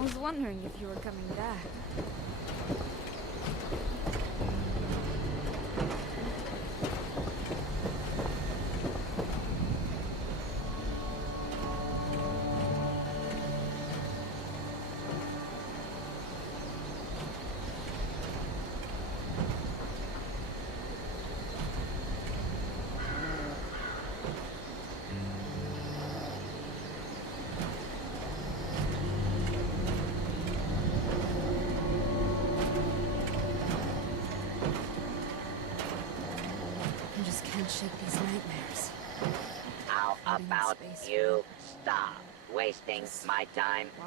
I was wondering if you were coming back. I just can't shake these nightmares. How Floating in about space, you stop wasting Just my time? why?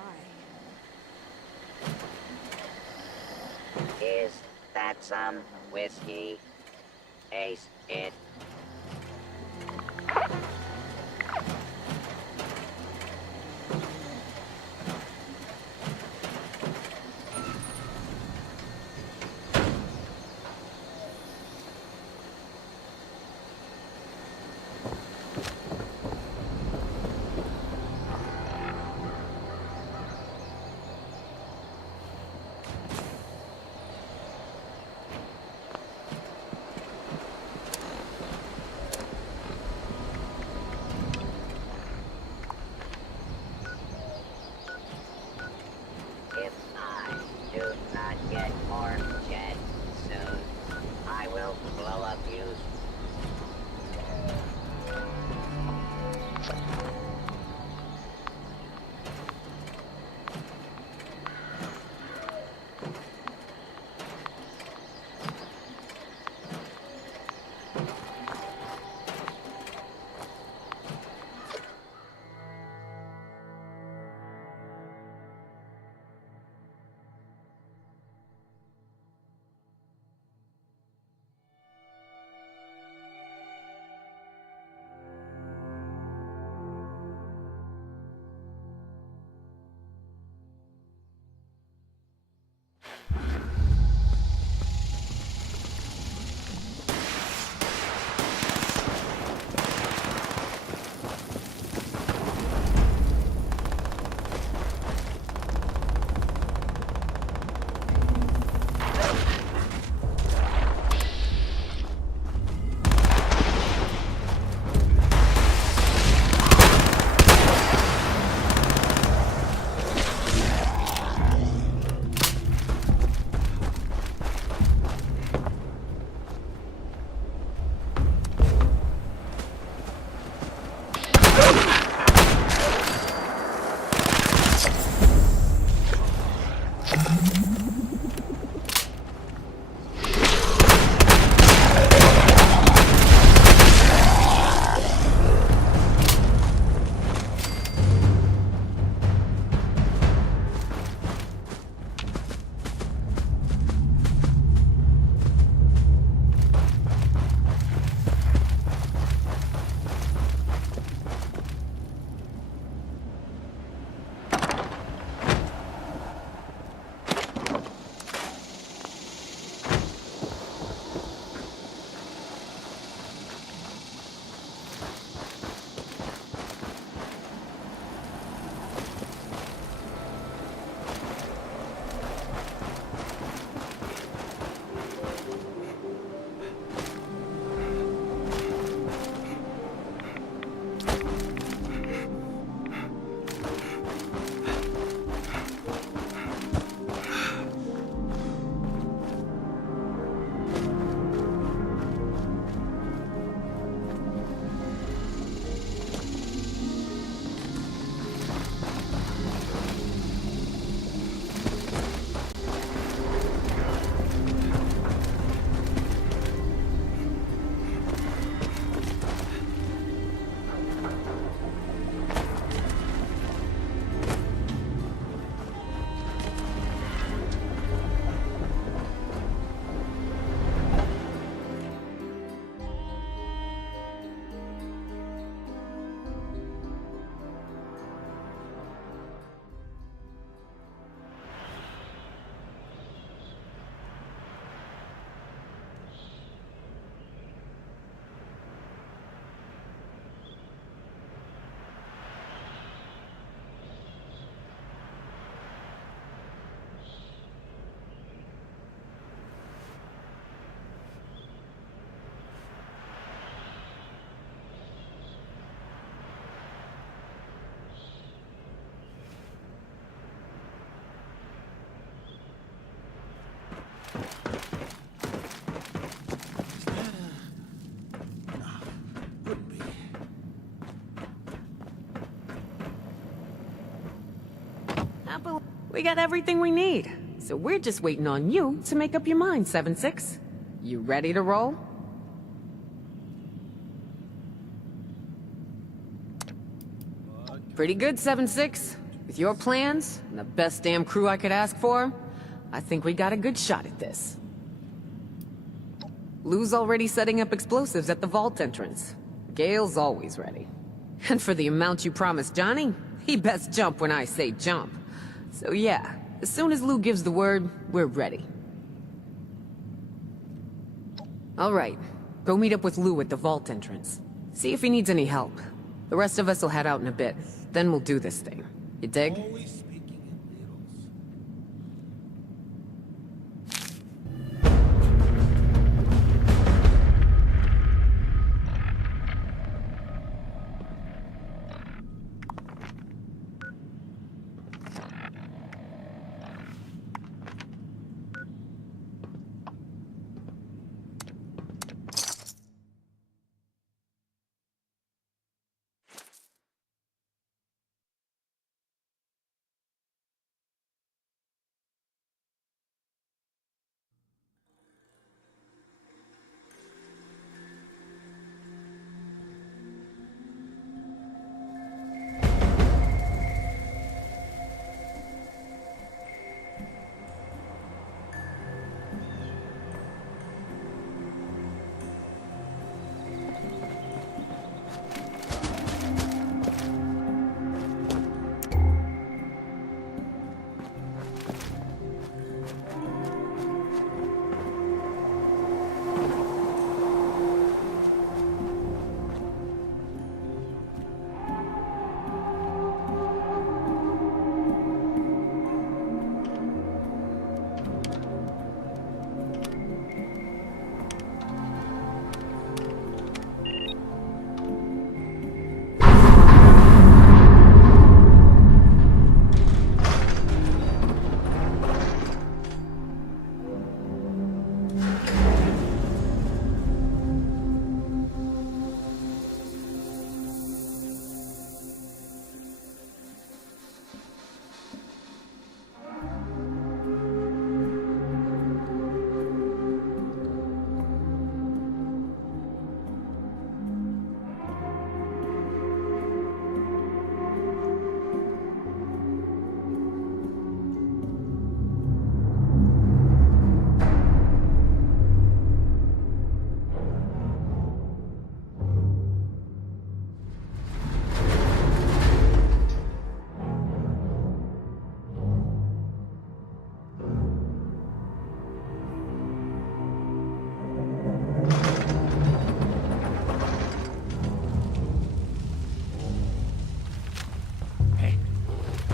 Is that some whiskey? Ace it. We got everything we need, so we're just waiting on you to make up your mind, 7-6. You ready to roll? Pretty good, 7-6. With your plans, and the best damn crew I could ask for, I think we got a good shot at this. Lou's already setting up explosives at the vault entrance. Gale's always ready. And for the amount you promised Johnny, he best jump when I say jump. So yeah, as soon as Lou gives the word, we're ready. Alright, go meet up with Lou at the vault entrance. See if he needs any help. The rest of us will head out in a bit, then we'll do this thing. You dig? Always speaking in riddles.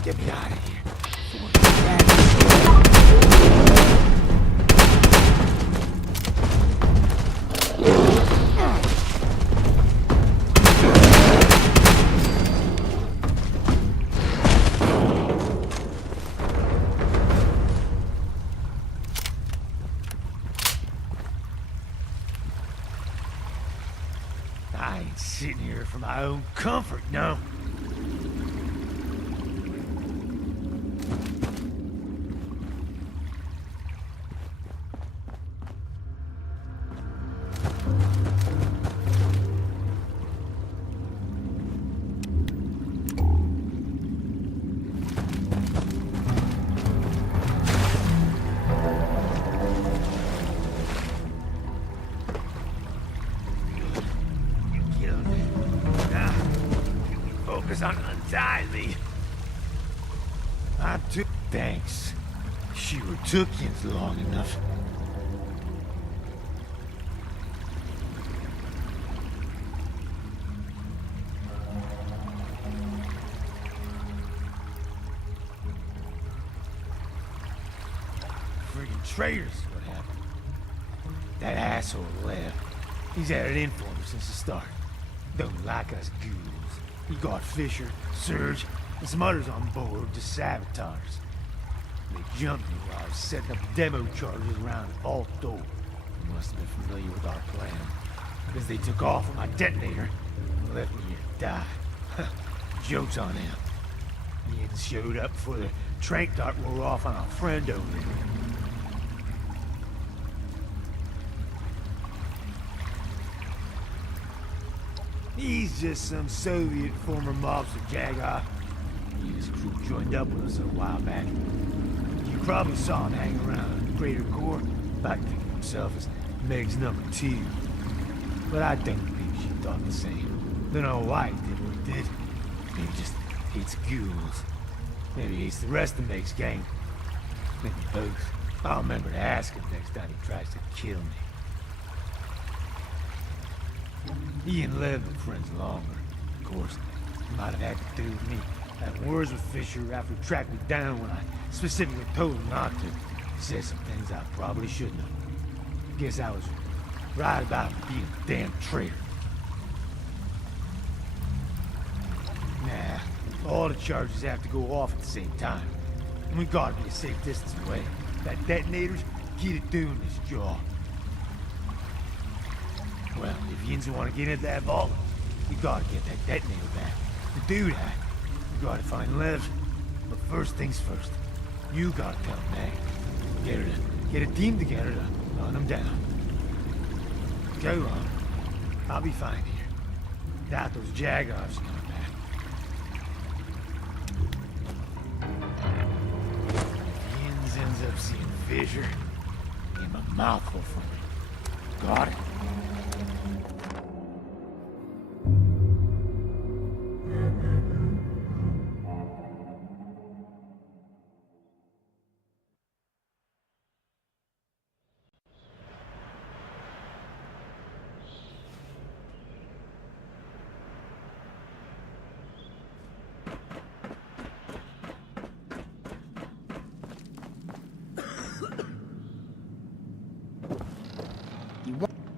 Get me out of here. I ain't sitting here for my own comfort, no. Focus on untying me. I took thanks. She took you long enough. Friggin' traitors, what happened? That asshole left. He's had it in for me since the start. Don't like us ghouls. He got Fisher, Surge, and some others on board to sabotage us. They jumped me while I was setting up demo charges around the vault door. They must have been familiar with our plan, because they took off with my detonator and left me here to die. Joke's on them. Ian showed up before the trank dart wore off on our friend over there. He's just some Soviet former mobster jagoff. He and his crew joined up with us a while back. You probably saw him hang around Greater Core, like thinking of himself as Meg's #2. But I don't think she thought the same. Don't know why he did what he did. Maybe just hates ghouls. Maybe he hates the rest of Meg's gang. Maybe both. I'll remember to ask him next time he tries to kill me. He and Lev been friends longer. Of course, he might have had to do with me. Had words with Fisher after he tracked me down when I specifically told him not to. He said some things I probably shouldn't have. Guess I was right about being a damn traitor. Nah, all the charges have to go off at the same time. And we gotta be a safe distance away. That detonator's key to doing this job. Well, if Yinza want to get into that vault, we gotta get that detonator back. To do that, we gotta find Lev. But first things first, you gotta tell Meg. Get a team together to hunt him down. Go on. I'll be fine here. Doubt those jagoffs are coming back. If Yinz ends up seeing Fisher, give him a mouthful for me. Got it?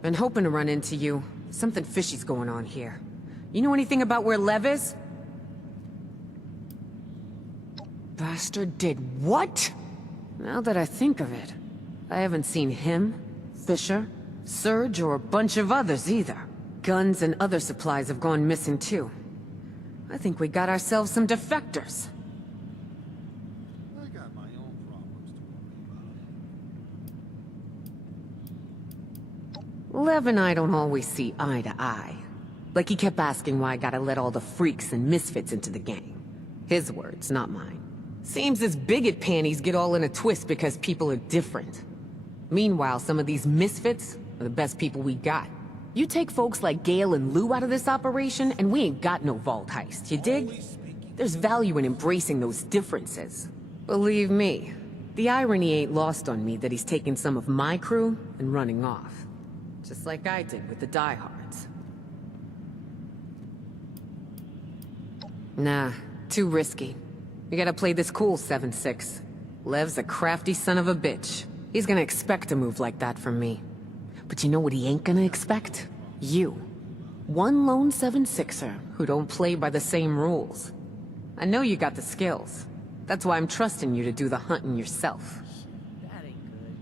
Been hoping to run into you. Something fishy's going on here. You know anything about where Lev is? Bastard did what? Now that I think of it, I haven't seen him, Fisher, Surge, or a bunch of others either. Guns and other supplies have gone missing too. I think we got ourselves some defectors. I got my own problems to worry about. Lev and I don't always see eye to eye. Like he kept asking why I gotta let all the freaks and misfits into the gang. His words, not mine. Seems his bigot panties get all in a twist because people are different. Meanwhile, some of these misfits are the best people we got. You take folks like Gale and Lou out of this operation, and we ain't got no vault heist, you dig? There's value in embracing those differences. Believe me, the irony ain't lost on me that he's taking some of my crew and running off. Just like I did with the diehards. Nah, too risky. We gotta play this cool, 7-6. Lev's a crafty son of a bitch. He's gonna expect a move like that from me. But you know what he ain't gonna expect? You. One lone 7-6er who don't play by the same rules. I know you got the skills. That's why I'm trusting you to do the hunting yourself. That ain't good.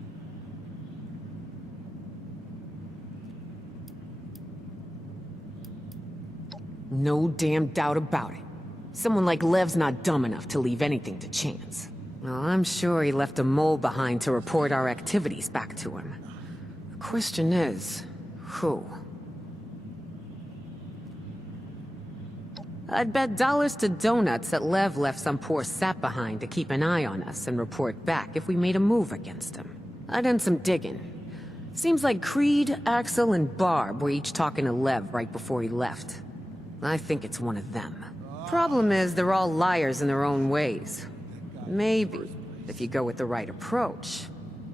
No damn doubt about it. Someone like Lev's not dumb enough to leave anything to chance. Well, I'm sure he left a mole behind to report our activities back to him. The question is, who? I'd bet dollars to donuts that Lev left some poor sap behind to keep an eye on us and report back if we made a move against him. I done some digging. Seems like Creed, Axel, and Barb were each talking to Lev right before he left. I think it's one of them. Problem is, they're all liars in their own ways. Maybe, if you go with the right approach,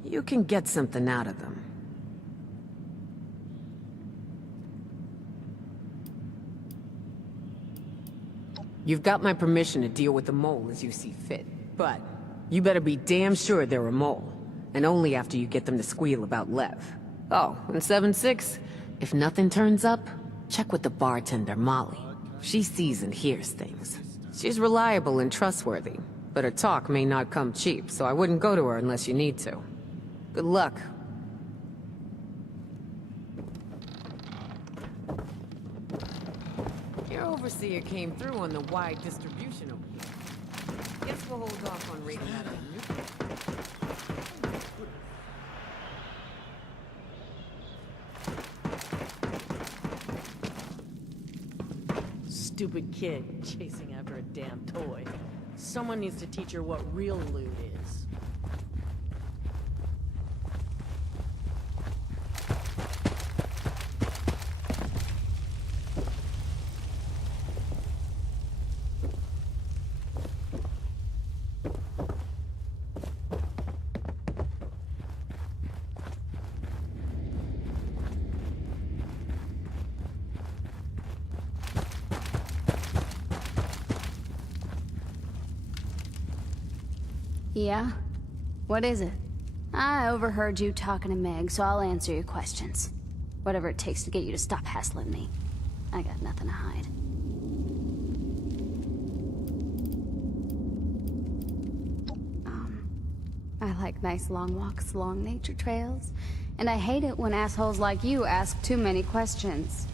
you can get something out of them. You've got my permission to deal with the mole as you see fit, but you better be damn sure they're a mole, and only after you get them to squeal about Lev. Oh, and 7-6, if nothing turns up, check with the bartender, Molly. She sees and hears things. She's reliable and trustworthy, but her talk may not come cheap, so I wouldn't go to her unless you need to. Good luck. Your overseer came through on the wide distribution over here. Guess we'll hold off on raiding that other nuke. Stupid kid chasing after a damn toy. Someone needs to teach her what real loot is. Yeah? What is it? I overheard you talking to Meg, so I'll answer your questions. Whatever it takes to get you to stop hassling me. I got nothing to hide. I like nice long walks along nature trails, and I hate it when assholes like you ask too many questions.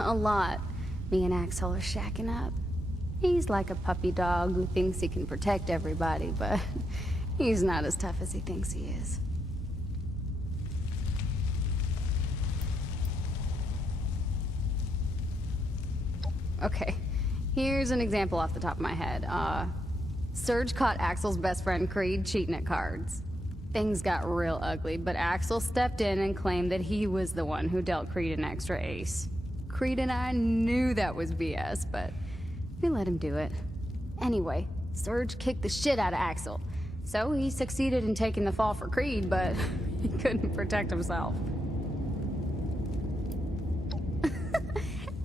A lot. Me and Axel are shacking up. He's like a puppy dog who thinks he can protect everybody, but he's not as tough as he thinks he is. Okay, here's an example off the top of my head. Serge caught Axel's best friend Creed cheating at cards. Things got real ugly, but Axel stepped in and claimed that he was the one who dealt Creed an extra ace. Creed and I knew that was BS, but we let him do it. Anyway, Serge kicked the shit out of Axel. So he succeeded in taking the fall for Creed, but he couldn't protect himself.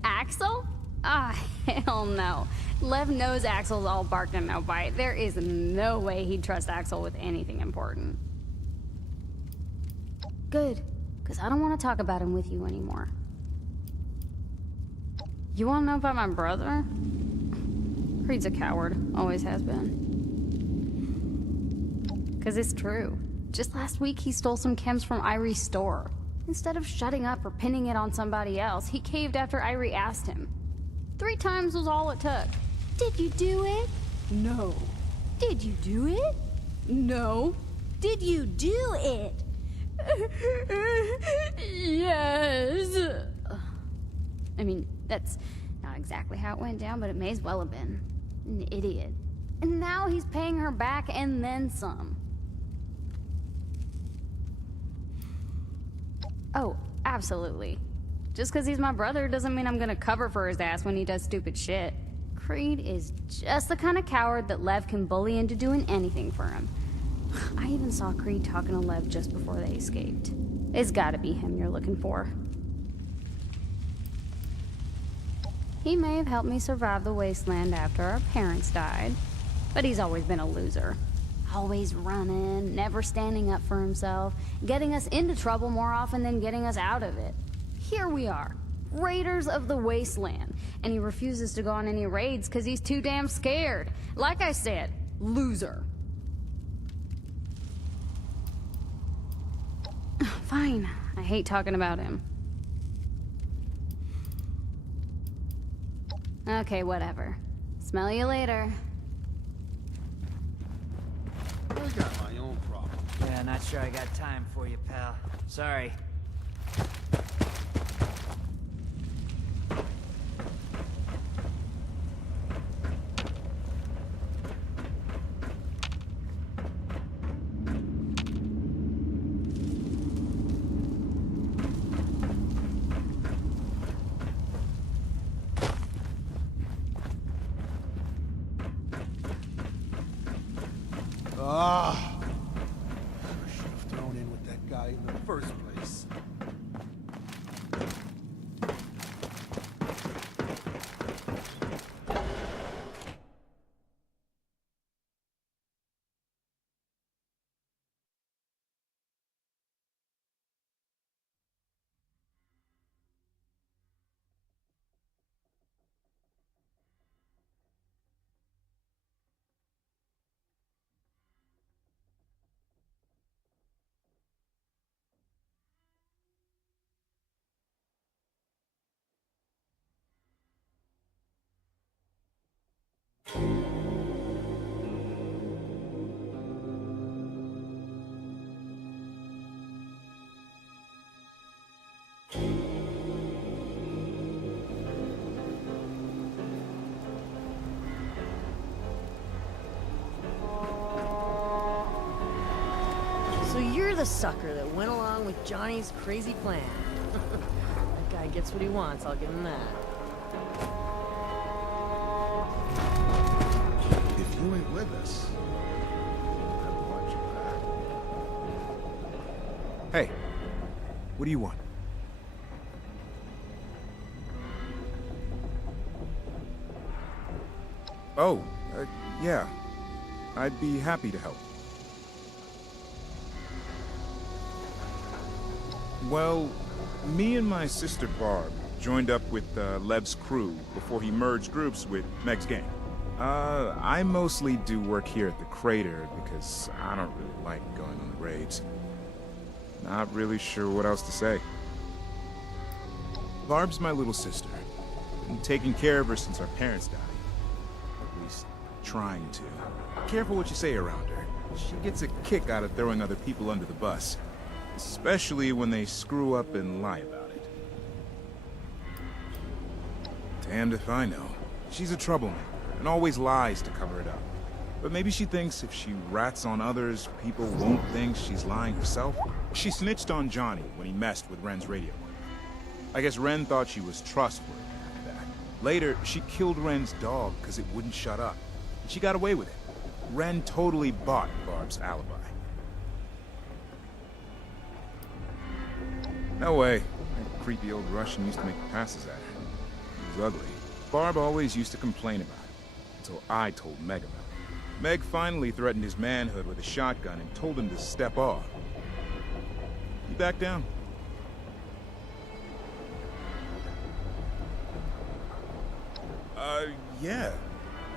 Axel? Ah, hell no. Lev knows Axel's all bark and no bite. There is no way he'd trust Axel with anything important. Good, because I don't want to talk about him with you anymore. You want to know about my brother? Creed's a coward, always has been. Because it's true. Just last week, he stole some chems from Irie's store. Instead of shutting up or pinning it on somebody else, he caved after Irie asked him. 3 times was all it took. Did you do it? No. Did you do it? No. Did you do it? Yes. I mean, that's not exactly how it went down, but it may as well have been. An idiot. And now he's paying her back and then some. Oh, absolutely. Just because he's my brother doesn't mean I'm gonna cover for his ass when he does stupid shit. Creed is just the kind of coward that Lev can bully into doing anything for him. I even saw Creed talking to Lev just before they escaped. It's gotta be him you're looking for. He may have helped me survive the wasteland after our parents died, but he's always been a loser. Always running, never standing up for himself, getting us into trouble more often than getting us out of it. Here we are, raiders of the wasteland, and he refuses to go on any raids because he's too damn scared. Like I said, loser. Fine, I hate talking about him. Okay, whatever. Smell you later. I got my own problem. Yeah, not sure I got time for you, pal. Sorry. Ah! I should have thrown in with that guy in the first place. the sucker that went along with Johnny's crazy plan. That guy gets what he wants, I'll give him that. If you ain't with us, better watch your back. Hey, what do you want? Oh, yeah. I'd be happy to help. Well, me and my sister Barb joined up with Lev's crew before he merged groups with Meg's gang. I mostly do work here at the crater because I don't really like going on the raids. Not really sure what else to say. Barb's my little sister. Been taking care of her since our parents died. At least, trying to. Careful what you say around her. She gets a kick out of throwing other people under the bus. Especially when they screw up and lie about it. Damned if I know. She's a troublemaker, and always lies to cover it up. But maybe she thinks if she rats on others, people won't think she's lying herself. She snitched on Johnny when he messed with Ren's radio equipment. I guess Ren thought she was trustworthy after that. Later, she killed Ren's dog because it wouldn't shut up. And she got away with it. Ren totally bought Barb's alibi. No way. That creepy old Russian used to make passes at her. He was ugly. Barb always used to complain about it, until I told Meg about it. Meg finally threatened his manhood with a shotgun and told him to step off. He backed down. Yeah.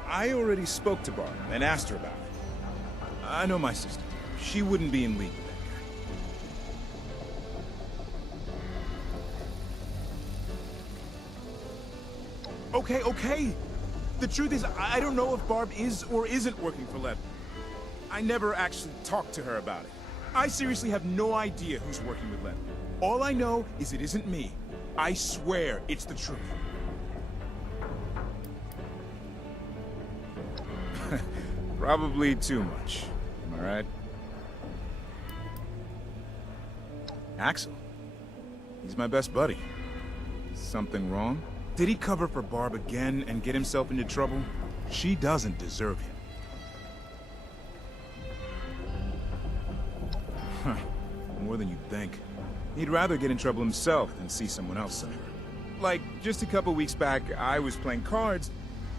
I already spoke to Barb and asked her about it. I know my sister. She wouldn't be in league with that guy. Okay. The truth is, I don't know if Barb is or isn't working for Lev. I never actually talked to her about it. I seriously have no idea who's working with Lev. All I know is it isn't me. I swear it's the truth. Probably too much. Am I right? Axel. He's my best buddy. Something wrong? Did he cover for Barb again and get himself into trouble? She doesn't deserve him. Huh. More than you'd think. He'd rather get in trouble himself than see someone else suffer. Like, just a couple weeks back, I was playing cards,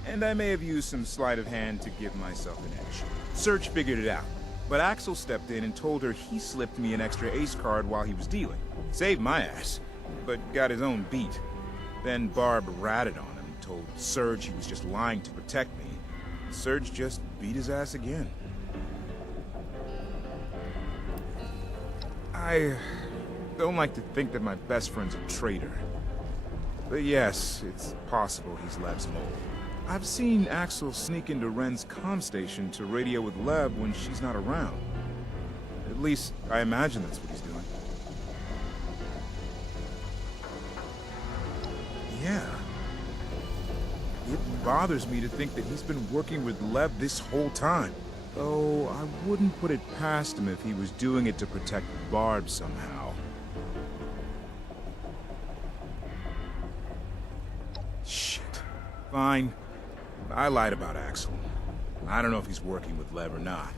and I may have used some sleight of hand to give myself an edge. Serge figured it out, but Axel stepped in and told her he slipped me an extra ace card while he was dealing. Saved my ass, but got his own beat. Then Barb ratted on him, told Serge he was just lying to protect me. Serge just beat his ass again. I don't like to think that my best friend's a traitor. But yes, it's possible he's Lev's mole. I've seen Axel sneak into Ren's comm station to radio with Lev when she's not around. At least, I imagine that's what he's doing. Yeah. It bothers me to think that he's been working with Lev this whole time. Though I wouldn't put it past him if he was doing it to protect Barb somehow. Shit. Fine. I lied about Axel. I don't know if he's working with Lev or not.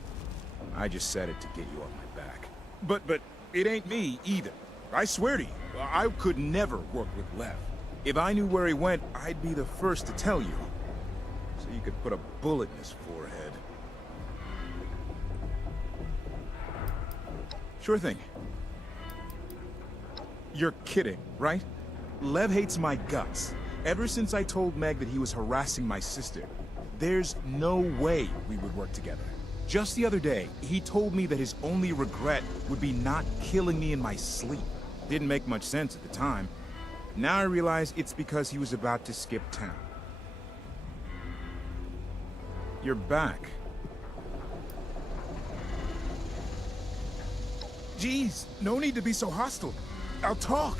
I just said it to get you off my back. But it ain't me either. I swear to you, I could never work with Lev. If I knew where he went, I'd be the first to tell you. So you could put a bullet in his forehead. Sure thing. You're kidding, right? Lev hates my guts. Ever since I told Meg that he was harassing my sister, there's no way we would work together. Just the other day, he told me that his only regret would be not killing me in my sleep. Didn't make much sense at the time. Now I realize it's because he was about to skip town. You're back. Jeez, no need to be so hostile. I'll talk.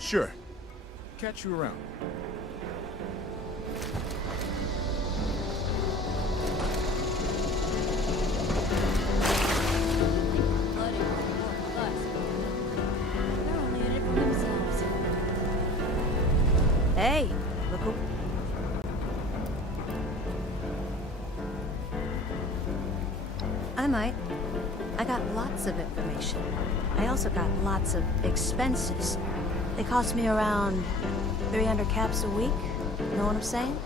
Sure. Catch you around. Hey, look who... I might. I got lots of information. I also got lots of expenses. They cost me around 300 caps a week. Know what I'm saying?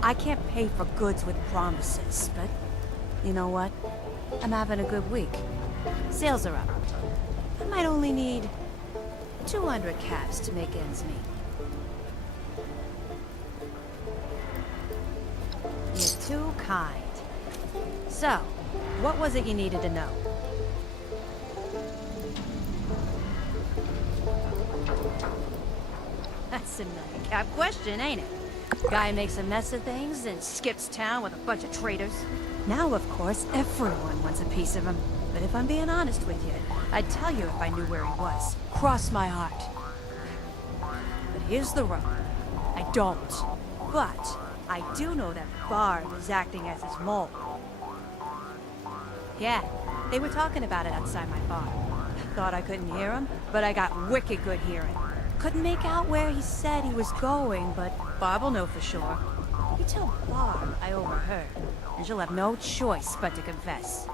I can't pay for goods with promises, but you know what? I'm having a good week. Sales are up. I might only need 200 caps to make ends meet. You're too kind. So, what was it you needed to know? That's a million cap question, ain't it? Guy makes a mess of things and skips town with a bunch of traitors. Now, of course, everyone wants a piece of him. But if I'm being honest with you, I'd tell you if I knew where he was. Cross my heart. But here's the rub. I don't. But I do know that Bard is acting as his mole. Yeah, they were talking about it outside my bar. Thought I couldn't hear him, but I got wicked good hearing. Couldn't make out where he said he was going, but Barb will know for sure. You tell Barb I overheard, and she'll have no choice but to confess.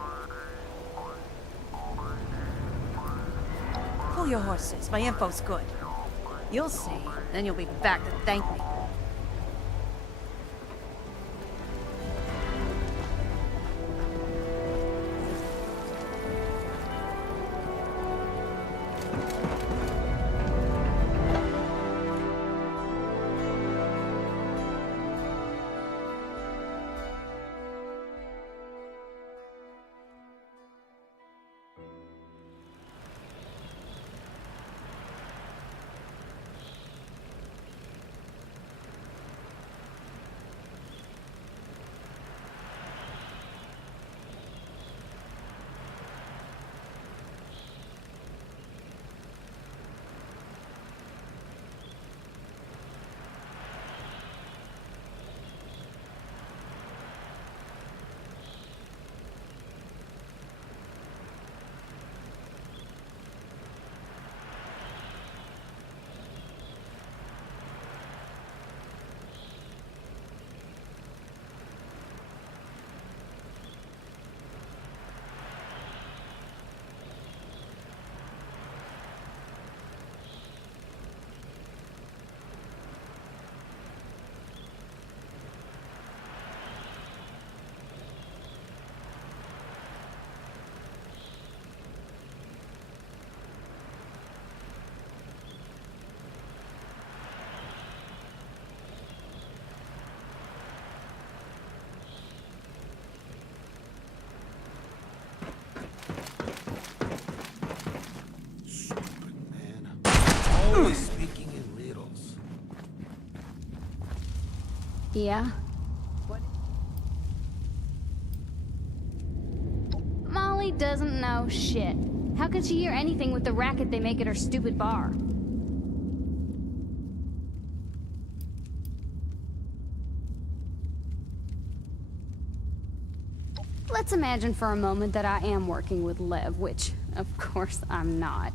Pull your horses, my info's good. You'll see, then you'll be back to thank me. Always speaking in riddles. Yeah? What? Molly doesn't know shit. How could she hear anything with the racket they make at her stupid bar? Let's imagine for a moment that I am working with Lev, which, of course, I'm not.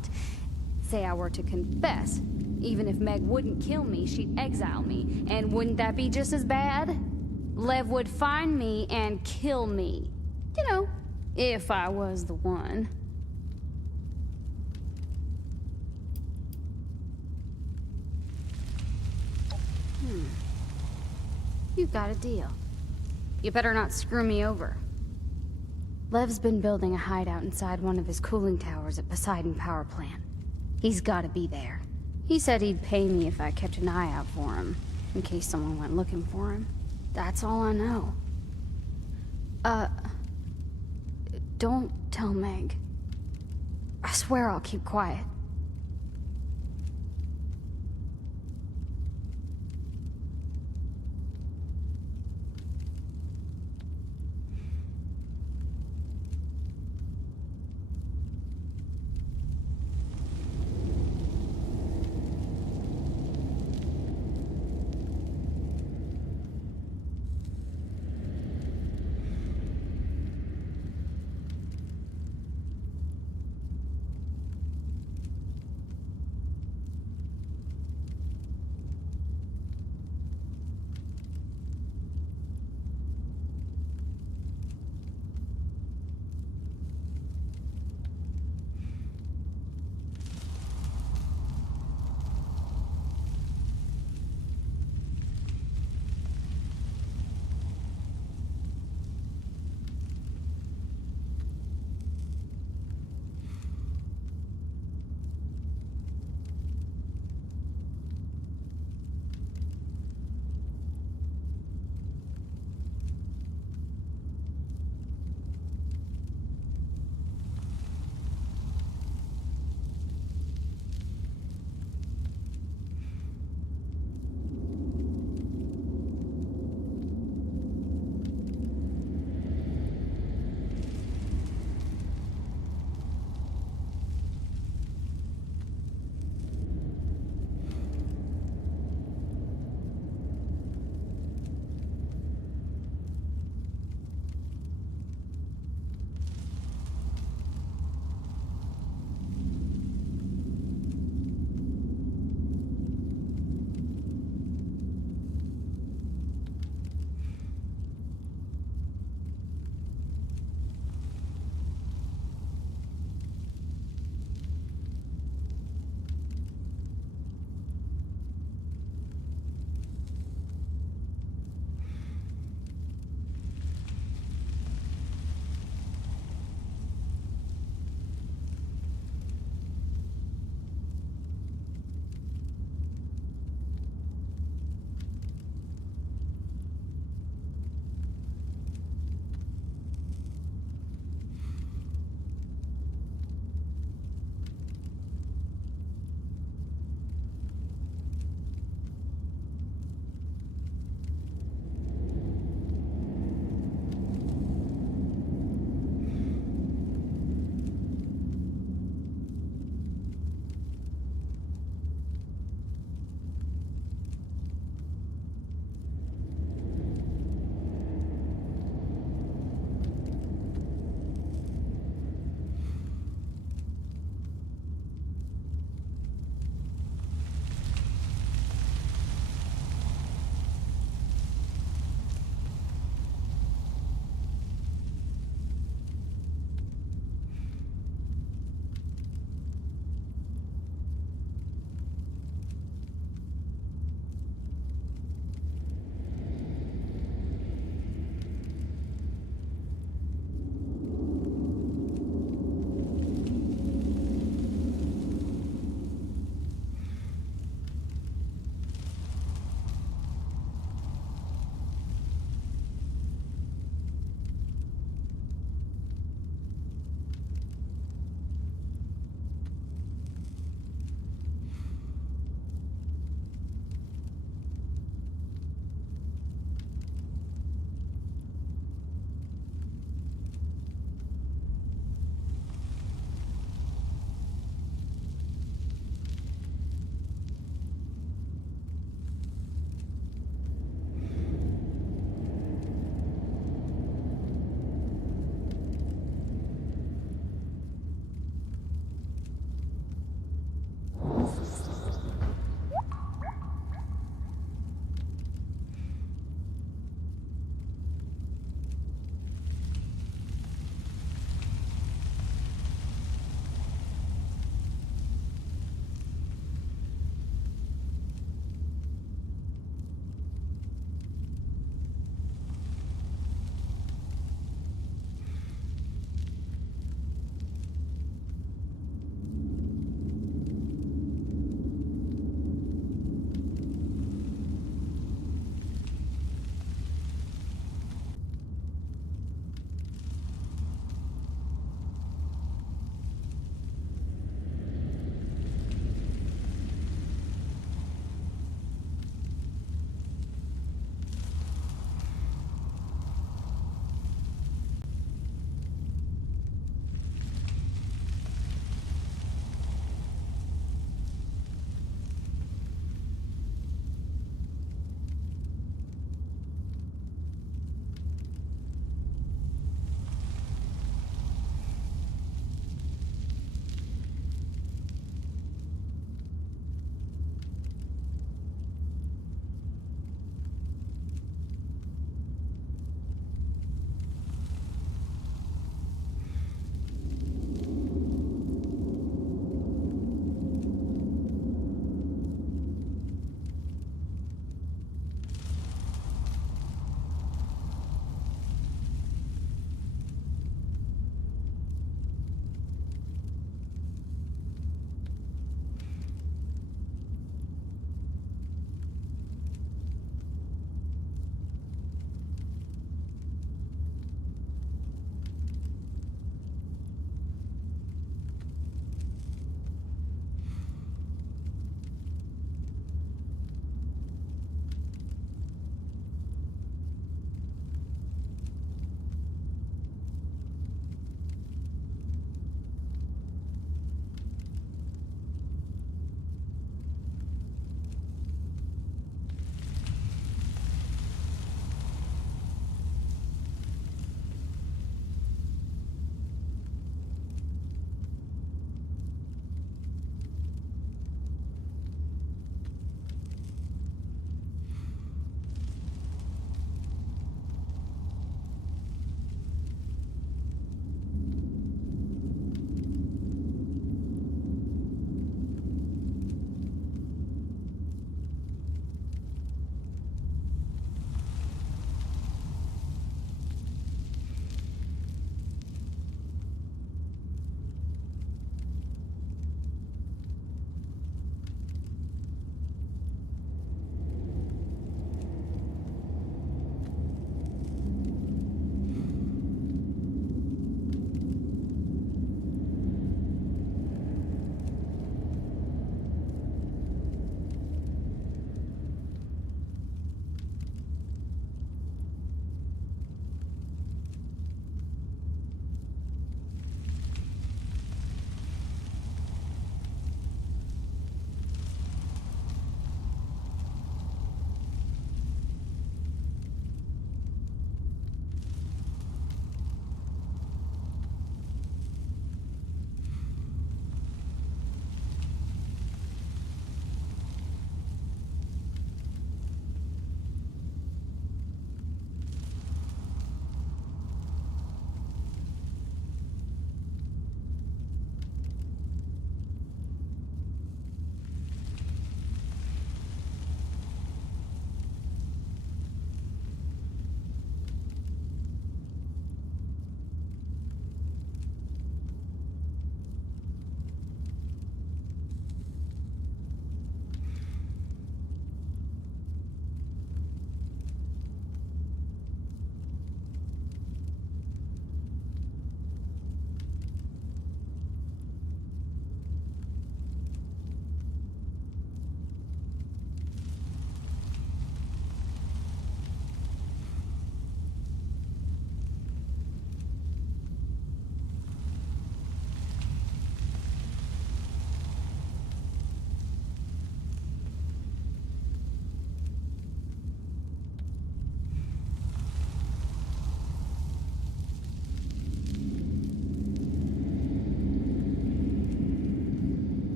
Say I were to confess. Even if Meg wouldn't kill me, she'd exile me. And wouldn't that be just as bad? Lev would find me and kill me. You know, if I was the one. You've got a deal. You better not screw me over. Lev's been building a hideout inside one of his cooling towers at Poseidon Power Plant. He's gotta be there. He said he'd pay me if I kept an eye out for him, in case someone went looking for him. That's all I know. Don't tell Meg. I swear I'll keep quiet.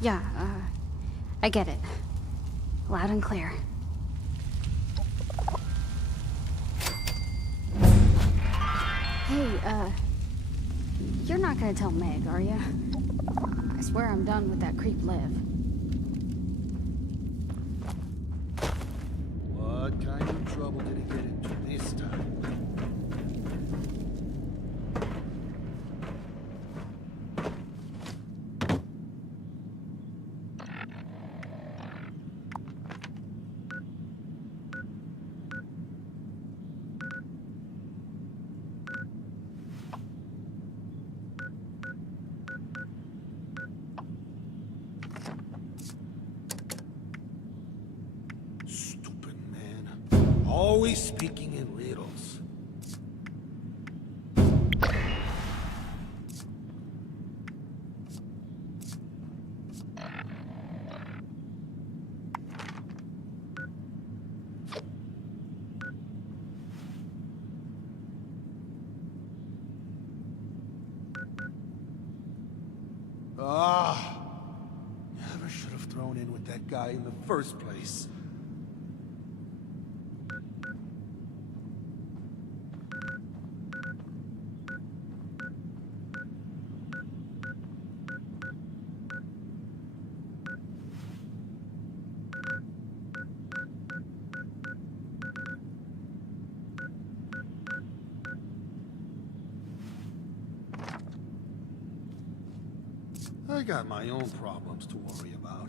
Yeah, I get it. Loud and clear. Hey, you're not gonna tell Meg, are you? I swear I'm done with that creep Liv. What kind of trouble did he get into this time? Stupid man. Always speaking in riddles. Ah! Never should have thrown in with that guy in the first place. I got my own problems to worry about.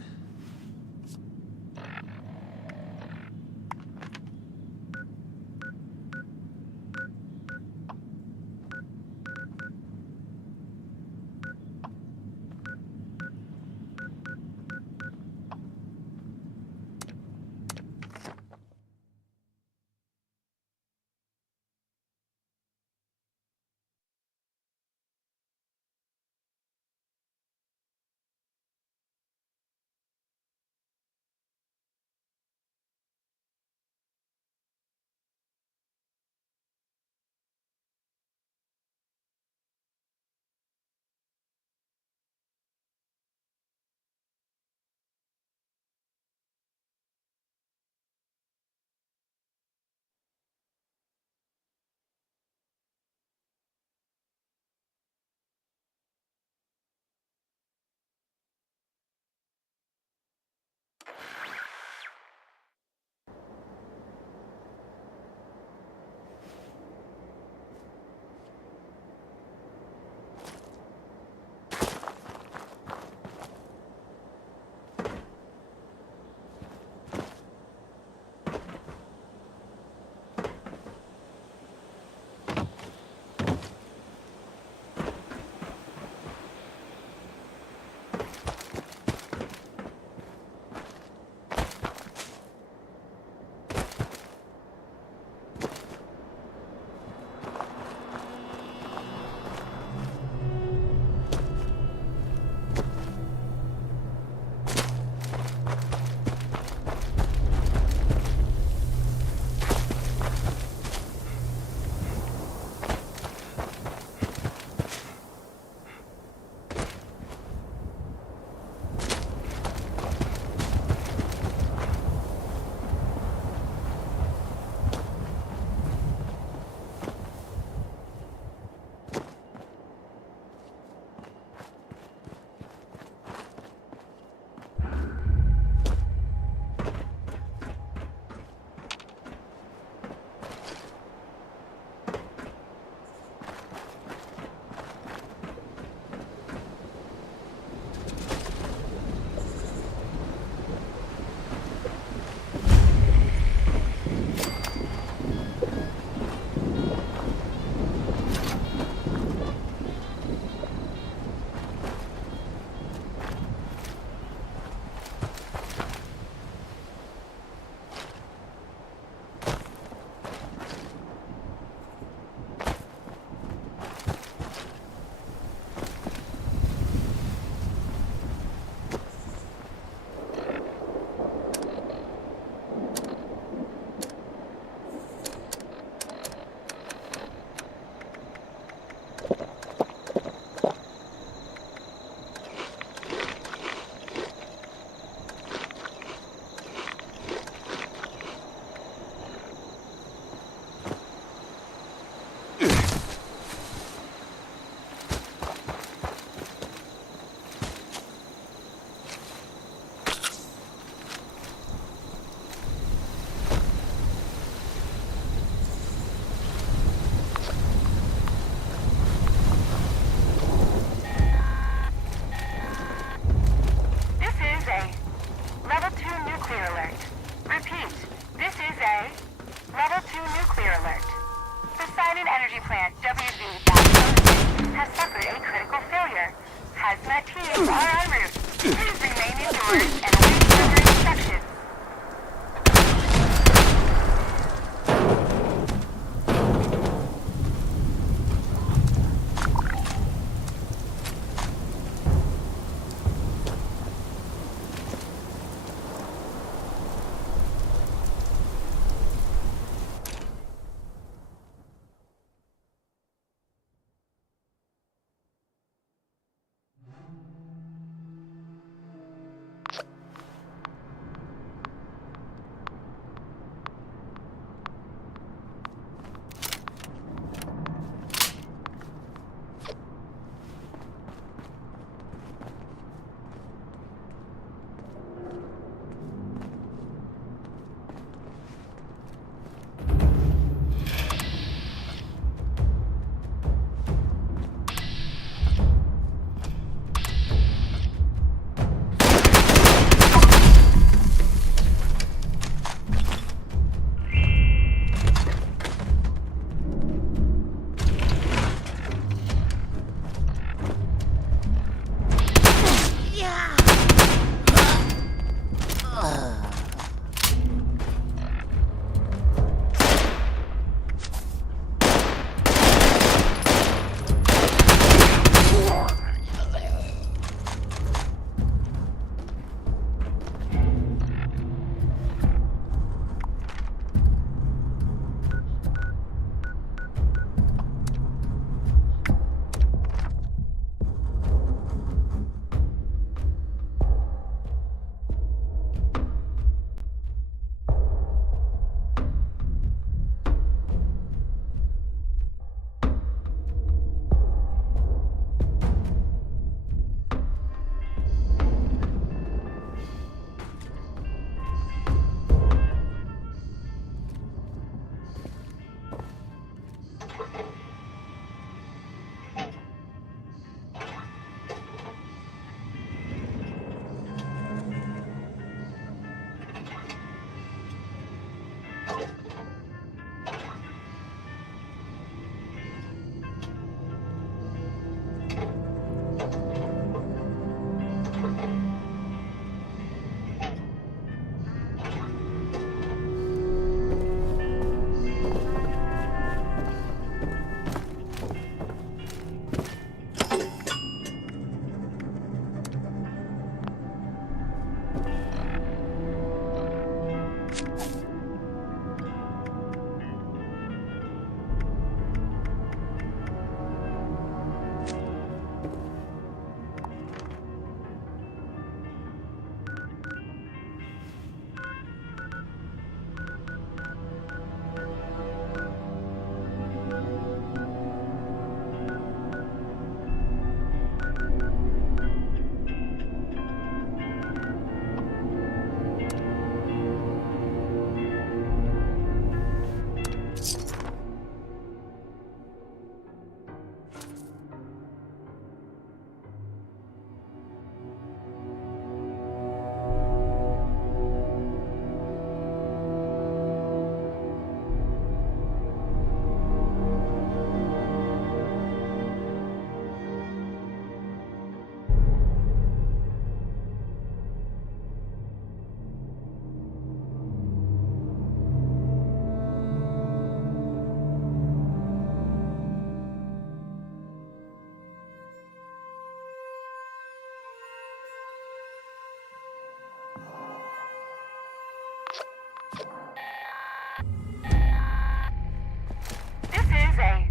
This is a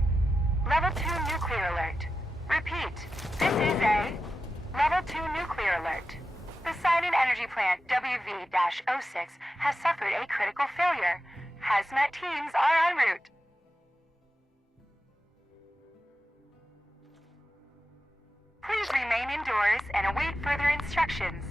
Level 2 nuclear alert. Repeat, this is a Level 2 nuclear alert. The Sidon Energy Plant WV-06 has suffered a critical failure. Hazmat teams are en route. Please remain indoors and await further instructions.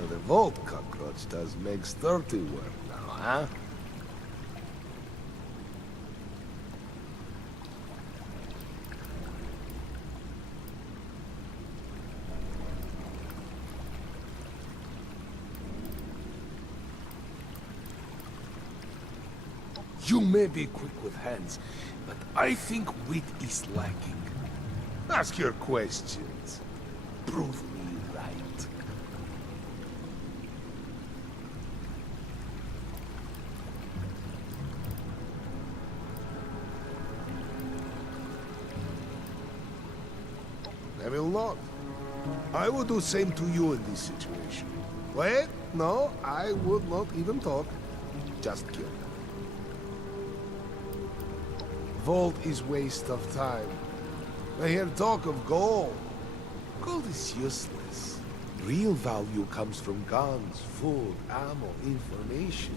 So the Vault cockroach does Meg's dirty work now, huh? You may be quick with hands, but I think wit is lacking. Ask your questions. Prove me right. I will not. I would do same to you in this situation. Wait, no, I would not even talk. Just kill. Vault is waste of time. I hear talk of gold. Gold is useless. Real value comes from guns, food, ammo, information.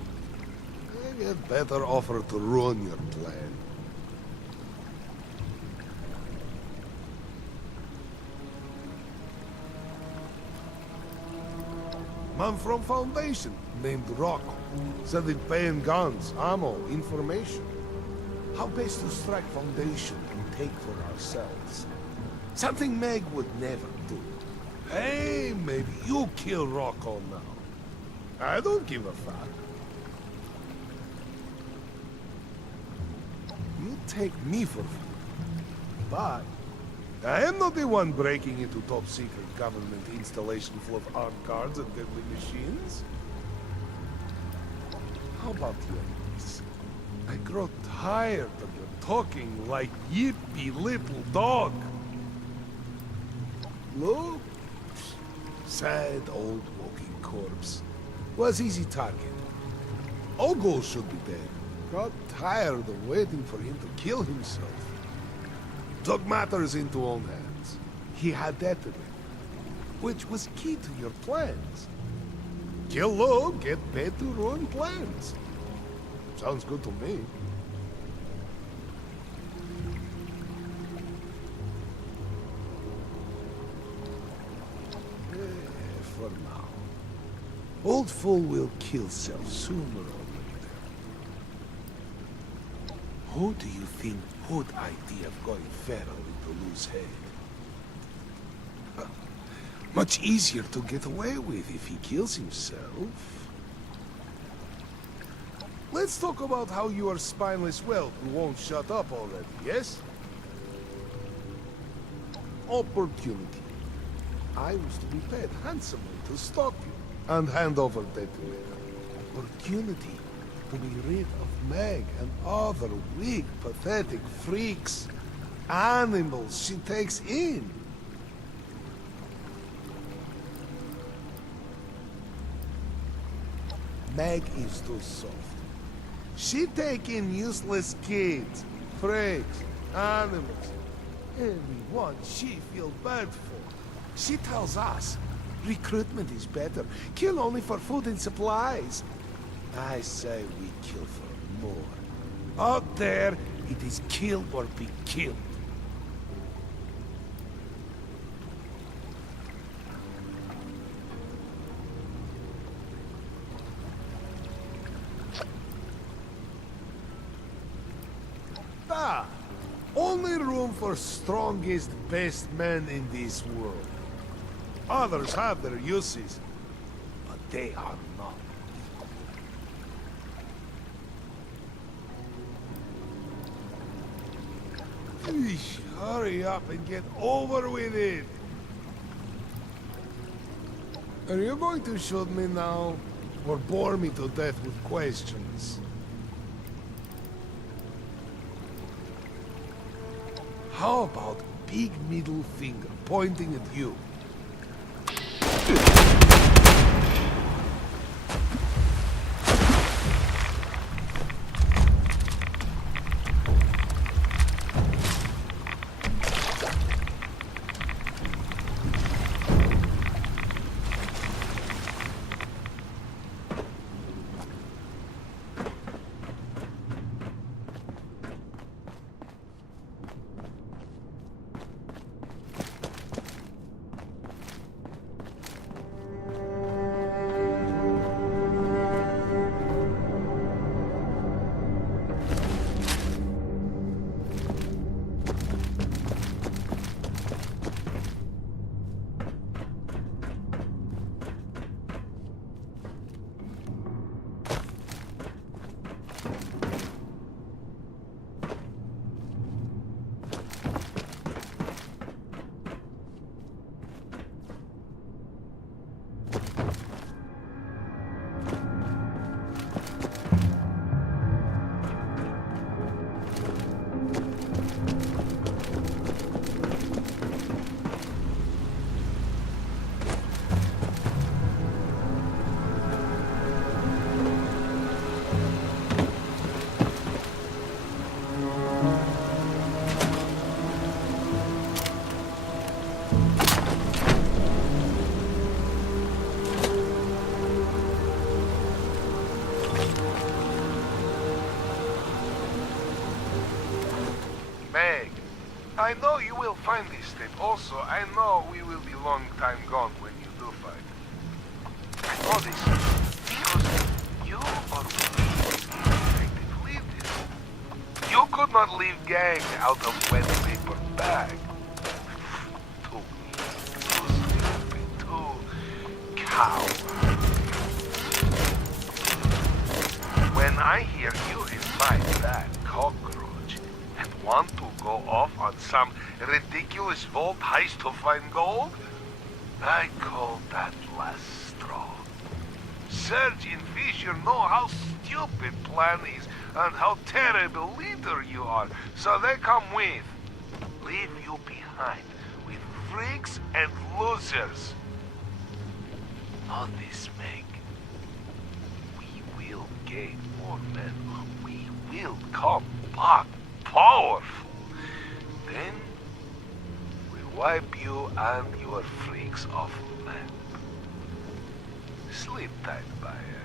I get better offer to ruin your plan. Man from Foundation, named Rocco, said he'd pay in guns, ammo, information. How best to strike Foundation and take for ourselves. Something Meg would never do. Hey, maybe you kill Rocco now. I don't give a fuck. You take me for food. But I am not the one breaking into top-secret government installation full of armed guards and deadly machines. How about your niece? I grow tired of your talking like yippy little dog. Look, sad old walking corpse. Was easy target. Ogo should be dead. Got tired of waiting for him to kill himself. Took matters into own hands. He had that to do, which was key to your plans. Kill low, get paid to ruin plans. Sounds good to me. For now. Old fool will kill self sooner or later. Who do you think good idea of going feral into loose head? Much easier to get away with if he kills himself. Let's talk about how you are spineless whelp who won't shut up already, yes? Opportunity. I was to be paid handsomely to stop you and hand over detonator. Opportunity to be rid of Meg and other weak, pathetic freaks. Animals she takes in. Meg is too soft. She take in useless kids, freaks, animals. Everyone she feel bad for. She tells us recruitment is better. Kill only for food and supplies. I say we kill for more. Out there, it is kill or be killed. Only room for strongest, best men in this world. Others have their uses, but they are not. Eesh, hurry up and get over with it. Are you going to shoot me now, or bore me to death with questions? How about big middle finger pointing at you? find this tape. Also, I know we will be long time gone when you do fight. I know this because you are detective leave this. You could not leave gang out of wet paper bag. Too stupid, too coward. When I hear you invite that cockroach and want to go off on some ridiculous vault heist to find gold, I call that last straw. Serge and Fisher know how stupid plan is and how terrible leader you are, so they come with. Leave you behind with freaks and losers. All this make. We will gain more men. We will come back powerful. Then we'll wipe you and your freaks off the map. Sleep tight, Bayern.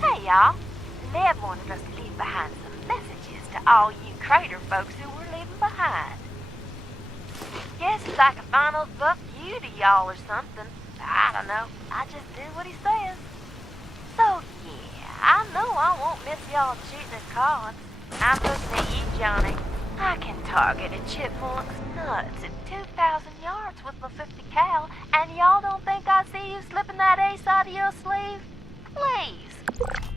Hey, y'all. Ned wanted us to leave behind some messages to all you crater folks who we're leaving behind. Guess it's like a final fuck you to y'all or something. I don't know. I just do what he says. So, yeah, I know I won't miss y'all shooting at cards. I'm looking at you, Johnny. I can target a chipmunk's nuts at 2,000 yards with my 50 cal, and y'all don't think I see you slipping that ace out of your sleeve? Please.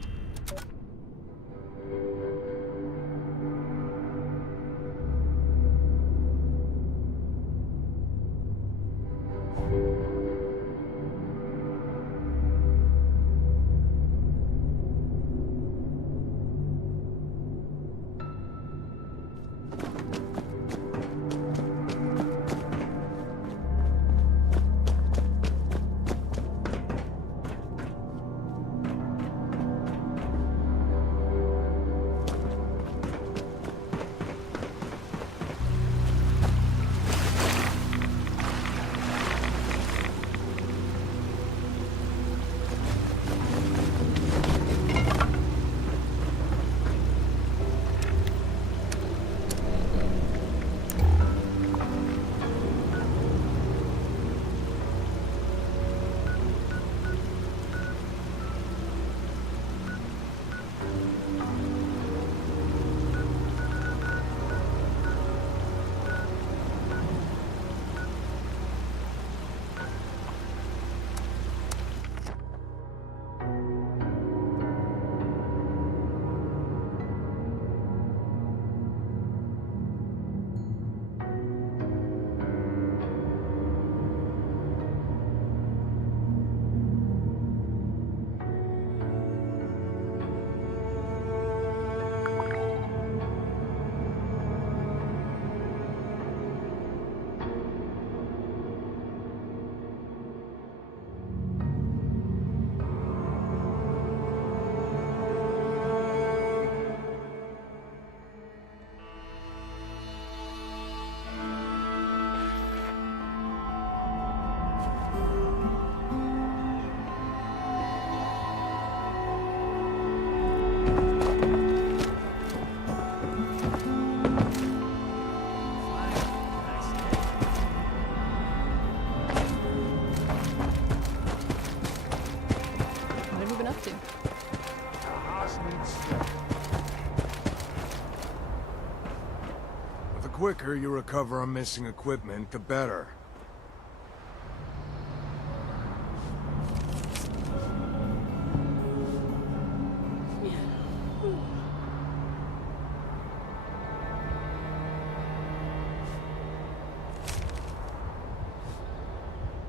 The quicker you recover on missing equipment, the better.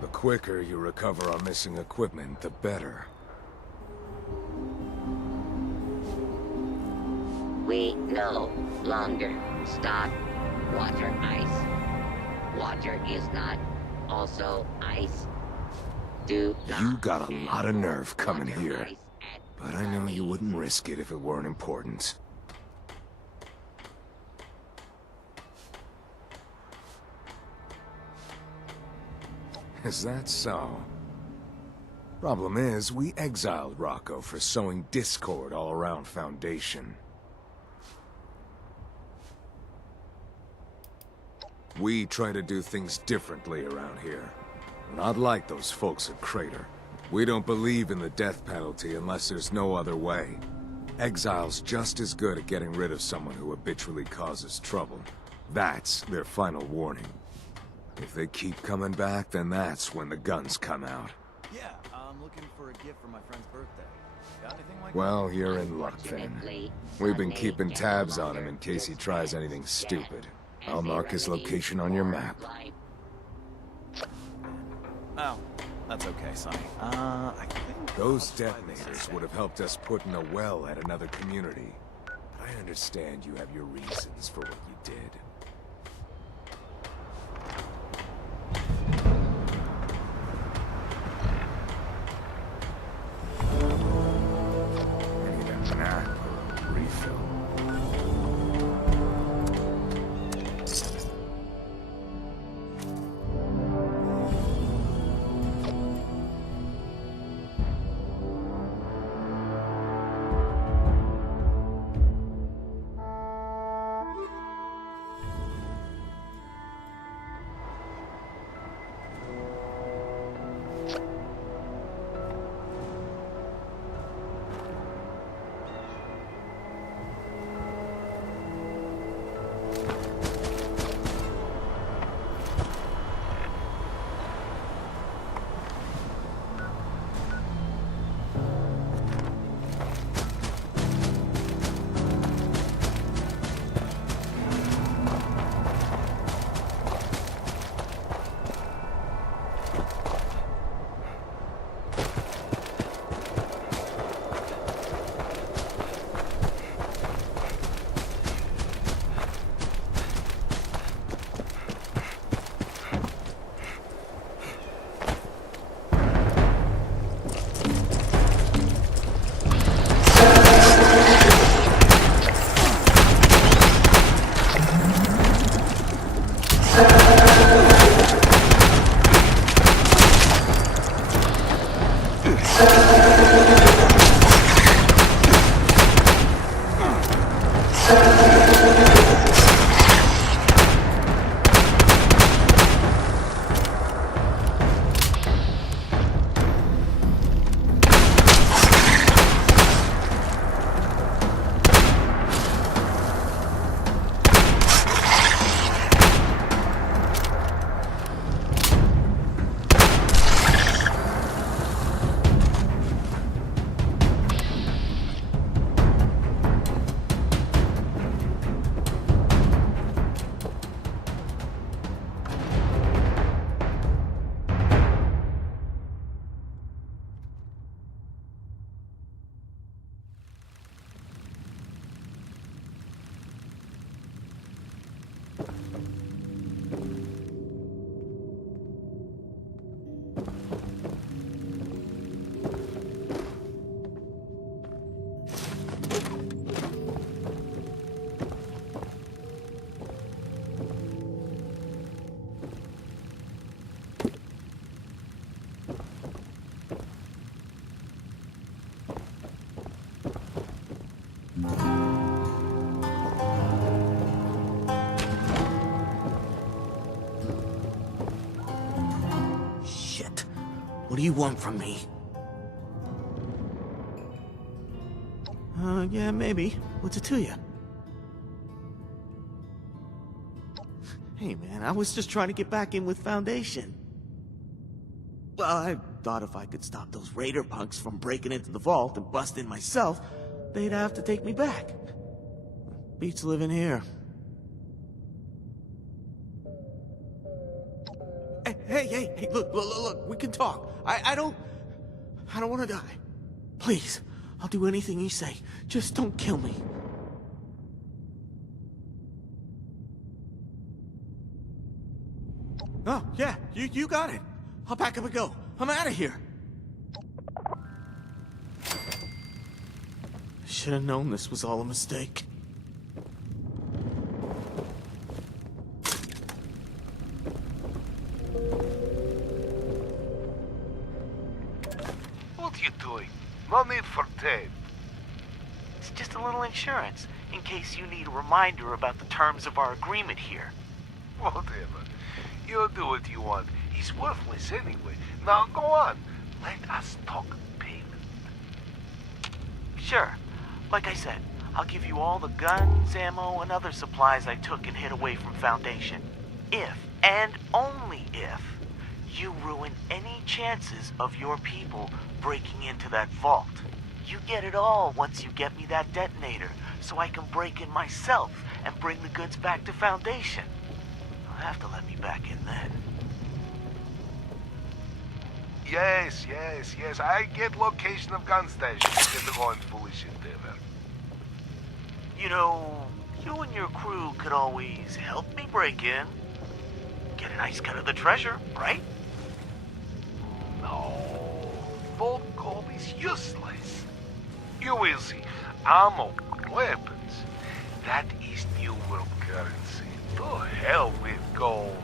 The quicker you recover on missing equipment, the better. We no longer stop water ice. Water is not also ice. Do not You got a lot of add nerve coming water here. ice at But I know you wouldn't risk it if it weren't important. Is that so? Problem is, we exiled Rocco for sowing discord all around Foundation. We try to do things differently around here. Not like those folks at Crater. We don't believe in the death penalty unless there's no other way. Exile's just as good at getting rid of someone who habitually causes trouble. That's their final warning. If they keep coming back, then that's when the guns come out. Yeah, I'm looking for a gift for my friend's birthday. Got anything like Well, you're in luck then. We've been keeping tabs on him in case he tries anything stupid. I'll mark his location on your map. Oh, that's okay, Sonny. I think Those detonators would have helped us put in a well at another community. But I understand you have your reasons for what you did. I need a nap or a refill. Shit. What do you want from me? Yeah, maybe. What's it to you? Hey, man, I was just trying to get back in with Foundation. Well, I thought if I could stop those raider punks from breaking into the vault and bust in myself, they'd have to take me back. Beats living here. Hey, look, we can talk. I don't want to die. Please, I'll do anything you say. Just don't kill me. Oh, yeah, you got it. I'll pack up and go. I'm out of here. Should have known this was all a mistake. you doing? No need for tape. It's just a little insurance, in case you need a reminder about the terms of our agreement here. Whatever. You do what you want. He's worthless anyway. Now go on. Let us talk payment. Sure. Like I said, I'll give you all the guns, ammo, and other supplies I took and hid away from Foundation. If, and only if, you ruin any chances of your people breaking into that vault. You get it all once you get me that detonator, so I can break in myself and bring the goods back to Foundation. You'll have to let me back in then. Yes. I get location of gun station. Get the going foolish endeavor. You know, you and your crew could always help me break in. Get a nice cut of the treasure, right? No. Vault gold is useless. You will see. Ammo, weapons. That is New World currency. To hell with gold.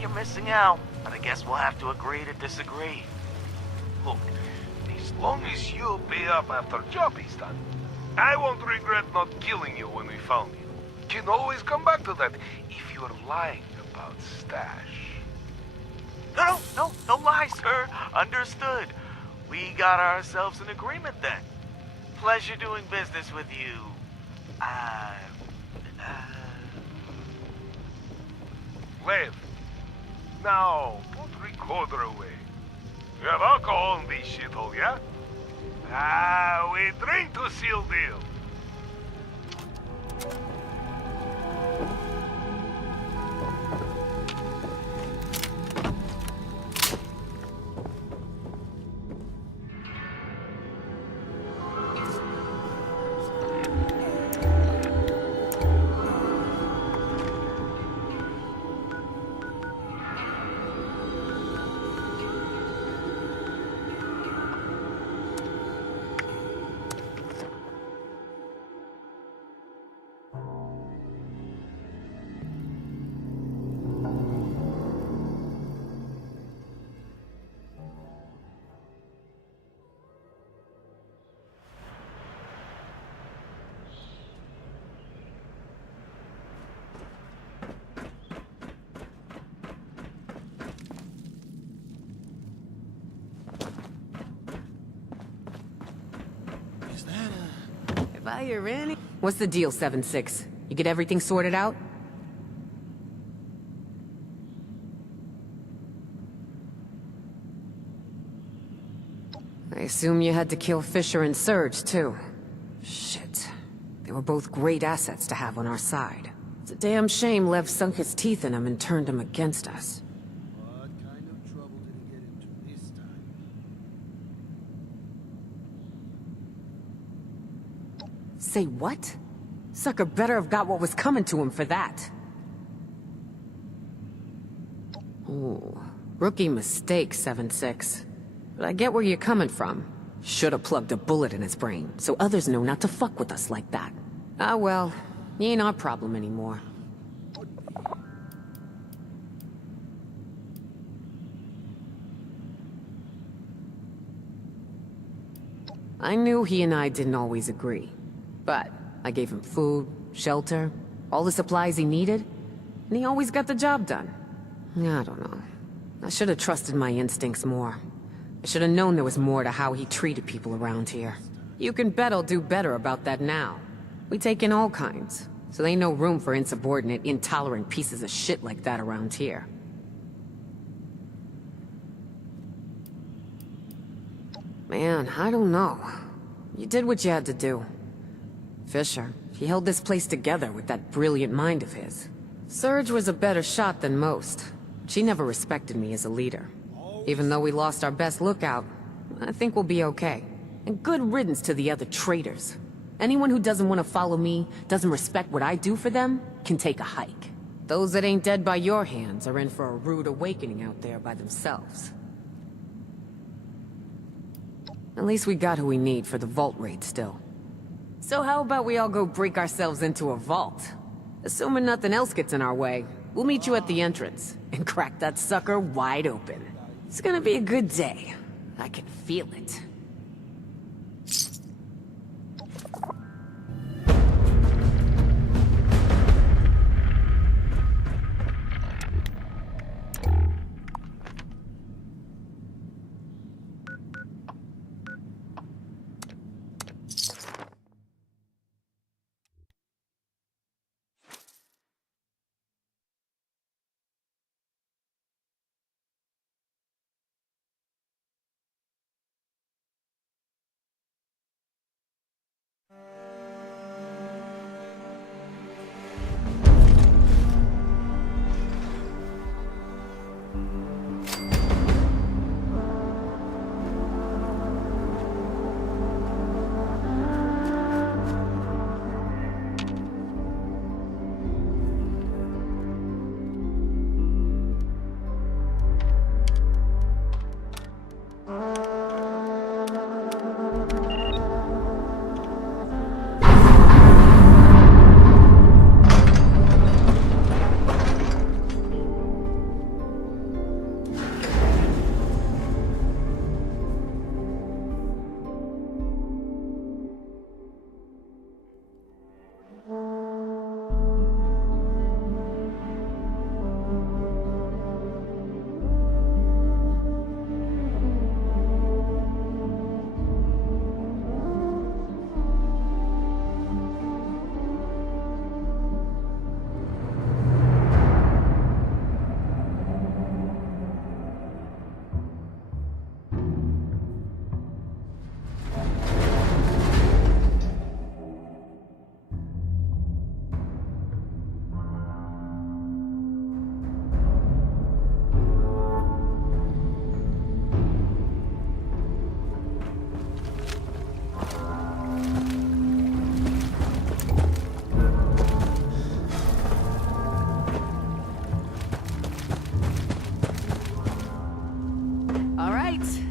You're missing out. But I guess we'll have to agree to disagree. Look, as long as you pay up after job is done, I won't regret not killing you when we found you. Can always come back to that if you're lying about stash. No lie, sir. Understood. We got ourselves an agreement then. Pleasure doing business with you. Lev. Now, put recorder away. You have alcohol in this shithole, yeah? We drink to seal deal. If I hear any... What's the deal, 7-6? You get everything sorted out? I assume you had to kill Fisher and Surge, too. Shit. They were both great assets to have on our side. It's a damn shame Lev sunk his teeth in them and turned them against us. What kind of trouble did he get into this time? Say what? Sucker better have got what was coming to him for that. Ooh, rookie mistake, 7-6. But I get where you're coming from. Should've plugged a bullet in his brain, so others know not to fuck with us like that. Ah well, he ain't our problem anymore. I knew he and I didn't always agree. But I gave him food, shelter, all the supplies he needed, and he always got the job done. I don't know. I should have trusted my instincts more. I should have known there was more to how he treated people around here. You can bet I'll do better about that now. We take in all kinds, so there ain't no room for insubordinate, intolerant pieces of shit like that around here. Man, I don't know. You did what you had to do. Fisher, he held this place together with that brilliant mind of his. Surge was a better shot than most. She never respected me as a leader. Even though we lost our best lookout, I think we'll be okay. And good riddance to the other traitors. Anyone who doesn't want to follow me, doesn't respect what I do for them, can take a hike. Those that ain't dead by your hands are in for a rude awakening out there by themselves. At least we got who we need for the vault raid still. So how about we all go break ourselves into a vault? Assuming nothing else gets in our way, we'll meet you at the entrance and crack that sucker wide open. It's gonna be a good day. I can feel it.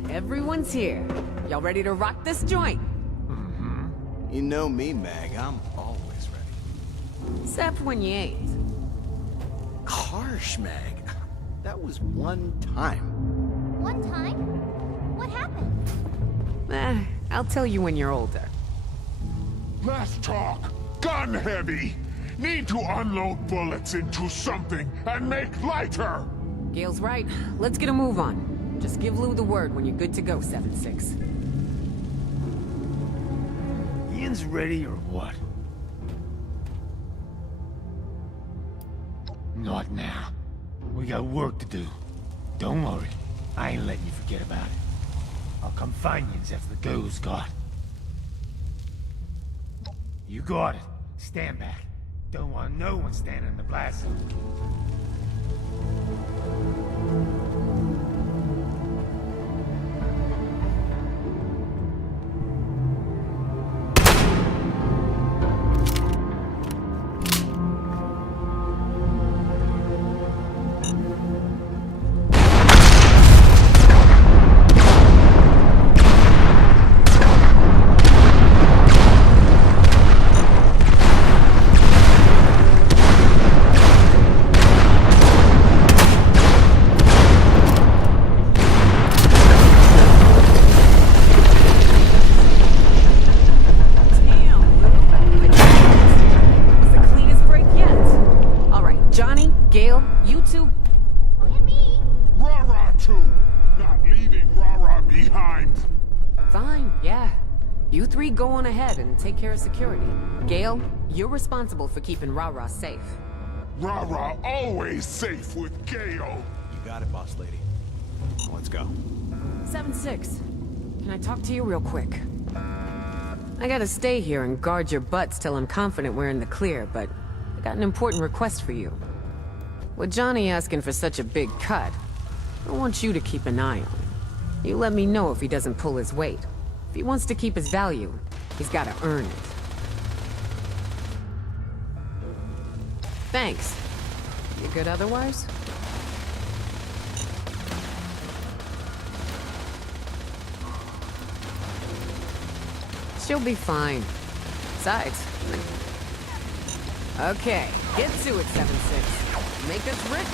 Everyone's here. Y'all ready to rock this joint? You know me, Meg. I'm always ready. Except when you ain't. Harsh, Meg. That was one time. One time? What happened? I'll tell you when you're older. Last talk. Gun heavy. Need to unload bullets into something and make lighter. Gale's right. Let's get a move on. Just give Lou the word when you're good to go, 7-6. Ian's ready or what? Not now. We got work to do. Don't worry. I ain't letting you forget about it. I'll come find you after the girl's got. You got it. Stand back. Don't want no one standing in the blast zone. Go on ahead and take care of security. Gale, you're responsible for keeping Rara safe. Rara always safe with Gale. You got it, boss lady. Let's go. 7-6. Can I talk to you real quick? I gotta stay here and guard your butts till I'm confident we're in the clear, but I got an important request for you. With Johnny asking for such a big cut, I want you to keep an eye on him. You let me know if he doesn't pull his weight. If he wants to keep his value, he's gotta earn it. Thanks. You good otherwise? She'll be fine. Besides... Okay, get to it, 7-6. Make us rich.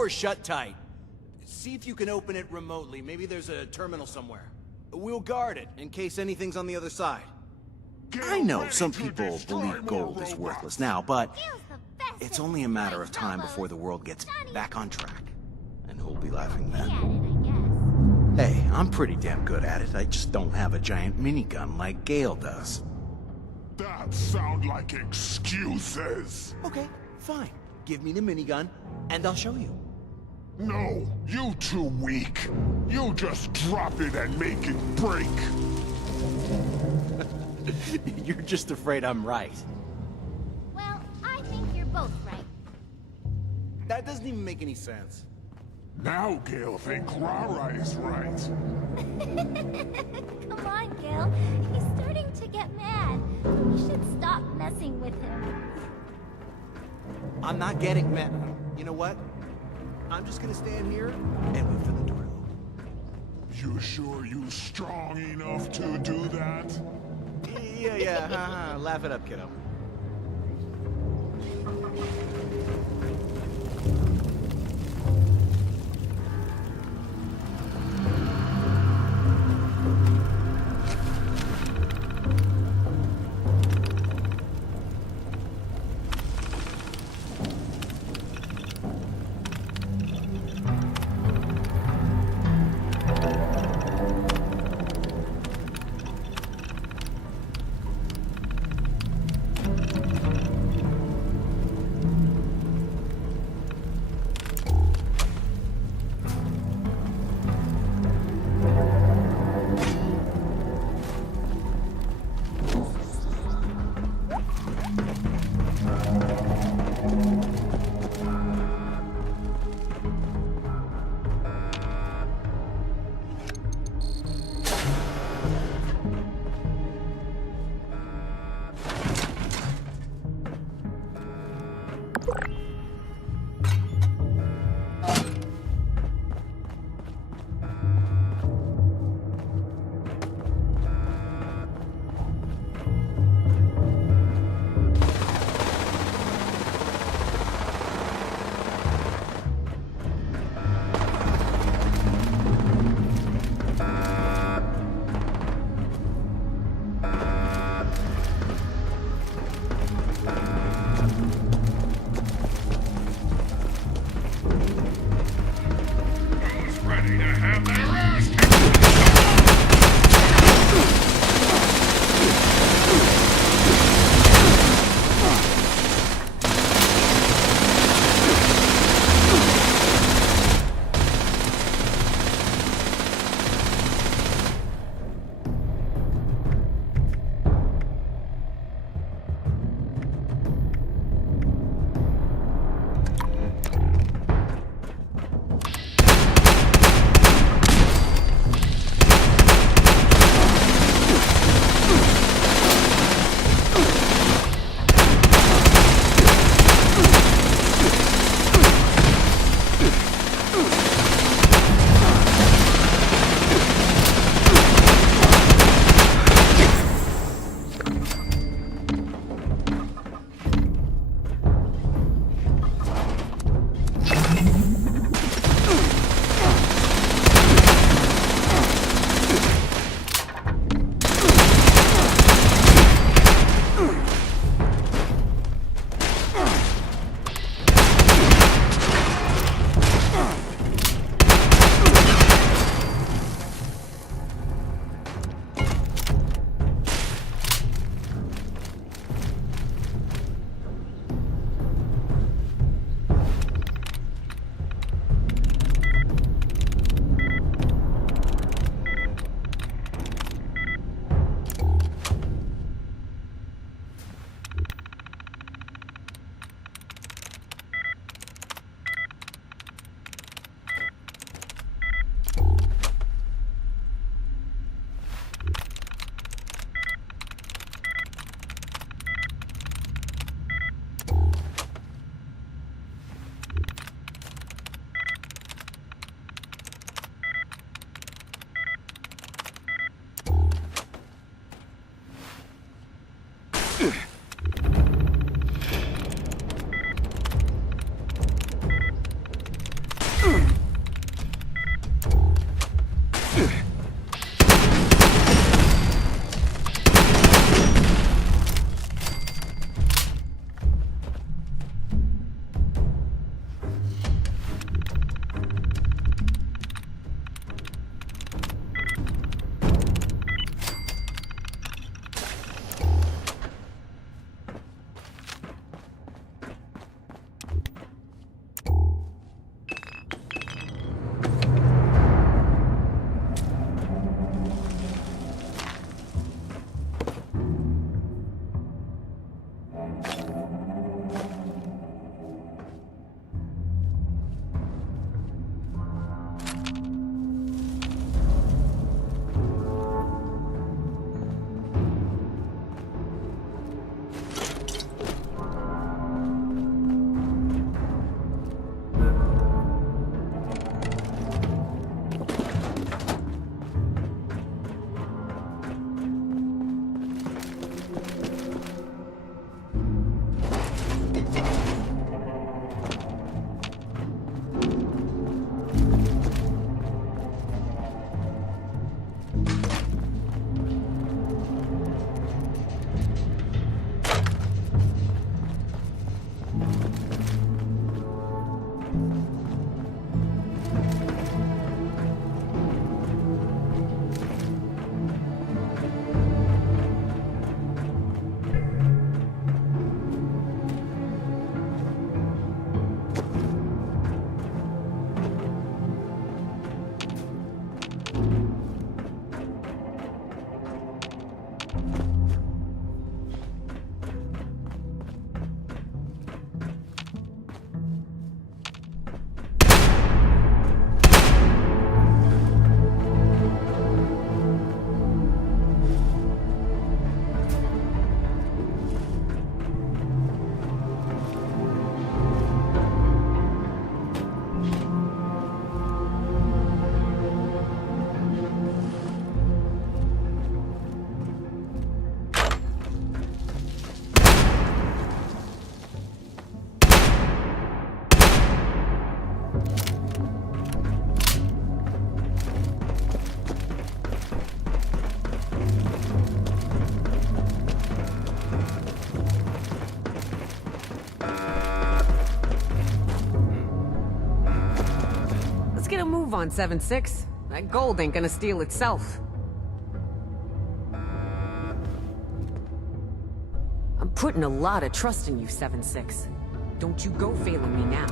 door's shut tight. See if you can open it remotely. Maybe there's a terminal somewhere. We'll guard it in case anything's on the other side. I know some people believe gold is worthless now, but it's only a matter of time before the world gets back on track. And who'll be laughing then? Hey, I'm pretty damn good at it. I just don't have a giant minigun like Gale does. That sound like excuses. Okay, fine. Give me the minigun, and I'll show you. No, you too weak. You just drop it and make it break. You're just afraid I'm right. Well, I think you're both right. That doesn't even make any sense. Now Gale think Rara is right. Come on, Gil. He's starting to get mad. We should stop messing with him. I'm not getting mad. You know what? I'm just gonna stand here and wait for the door to open. You sure you strong enough to do that? Yeah, haha. Laugh it up, kiddo. get a move on, 7-6. That gold ain't gonna steal itself. I'm putting a lot of trust in you, 7-6. Don't you go failing me now.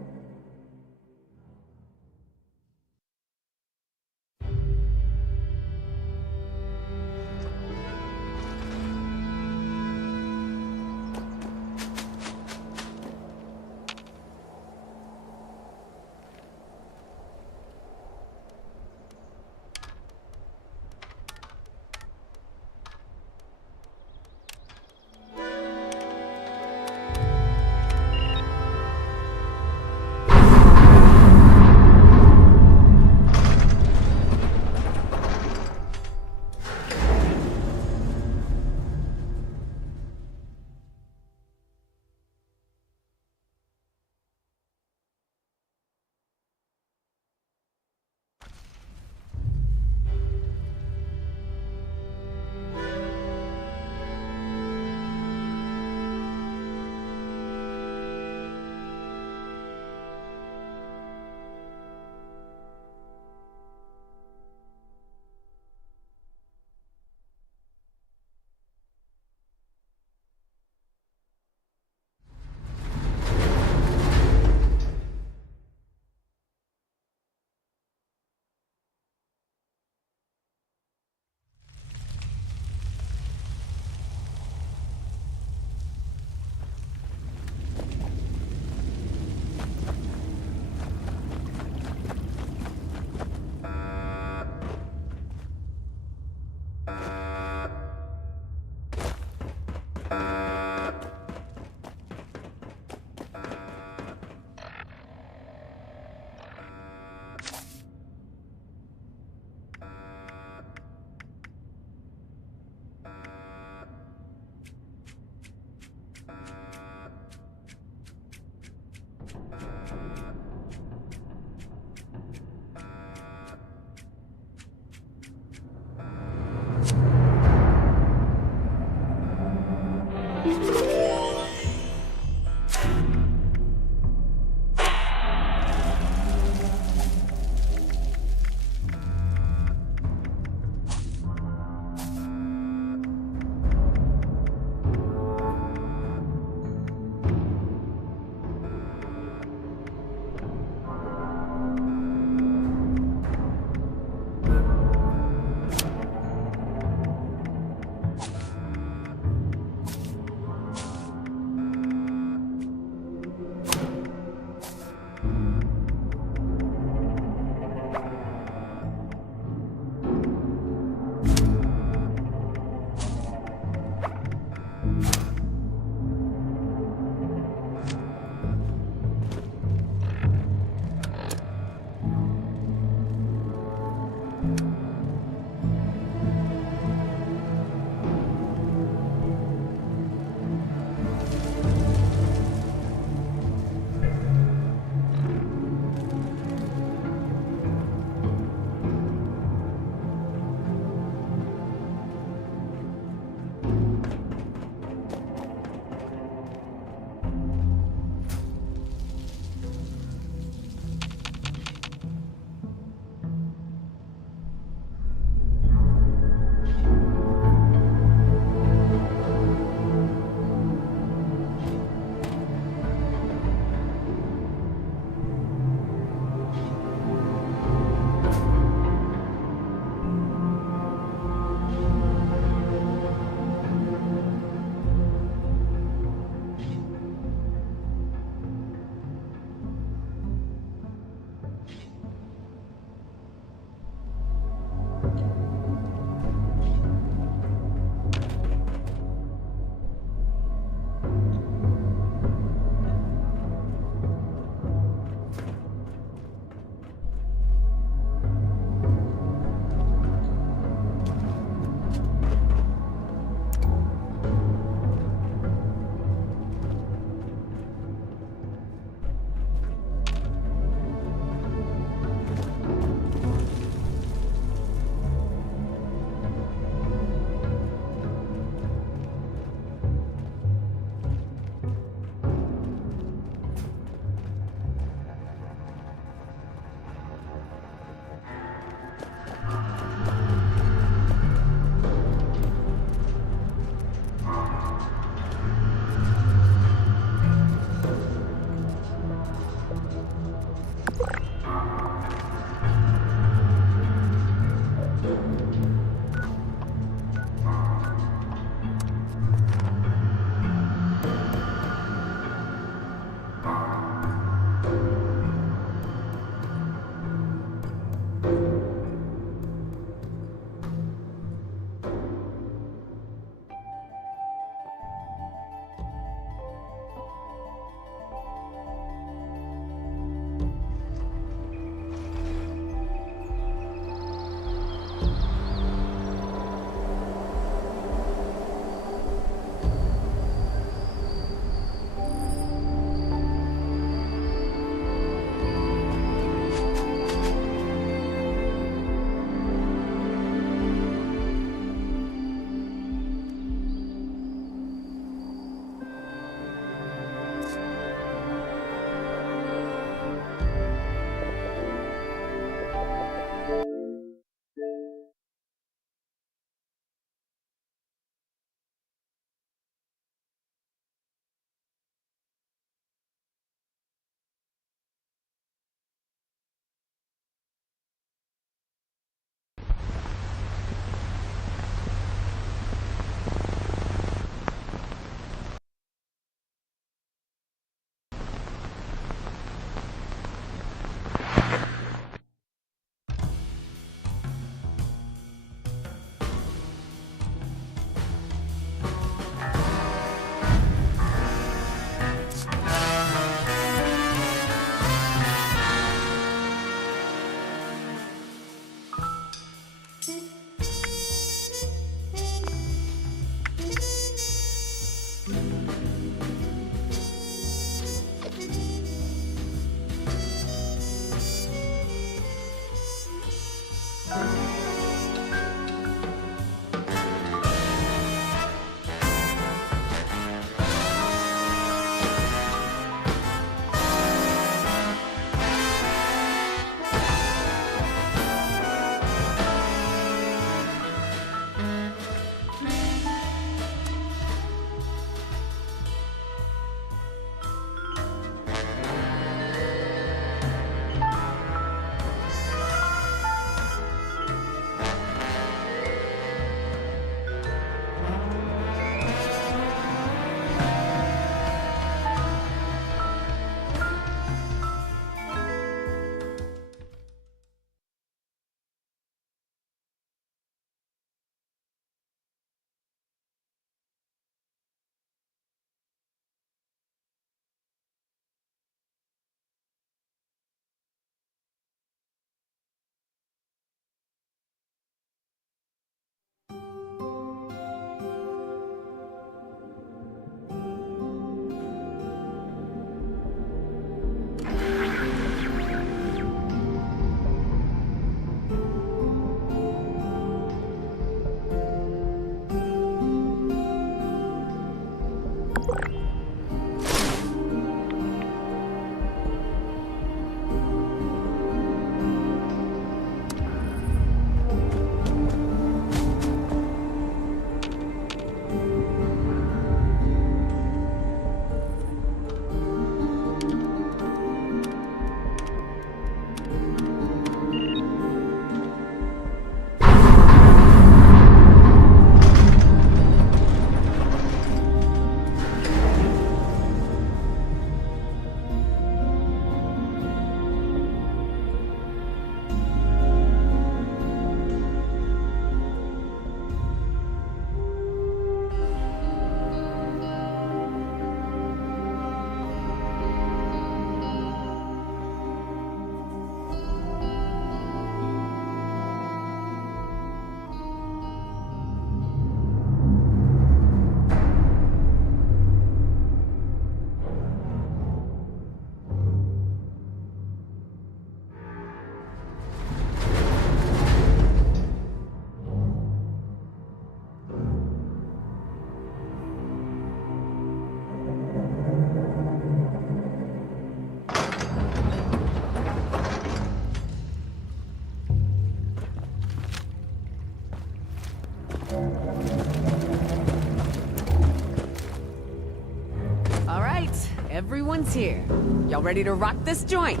Everyone's here. Y'all ready to rock this joint?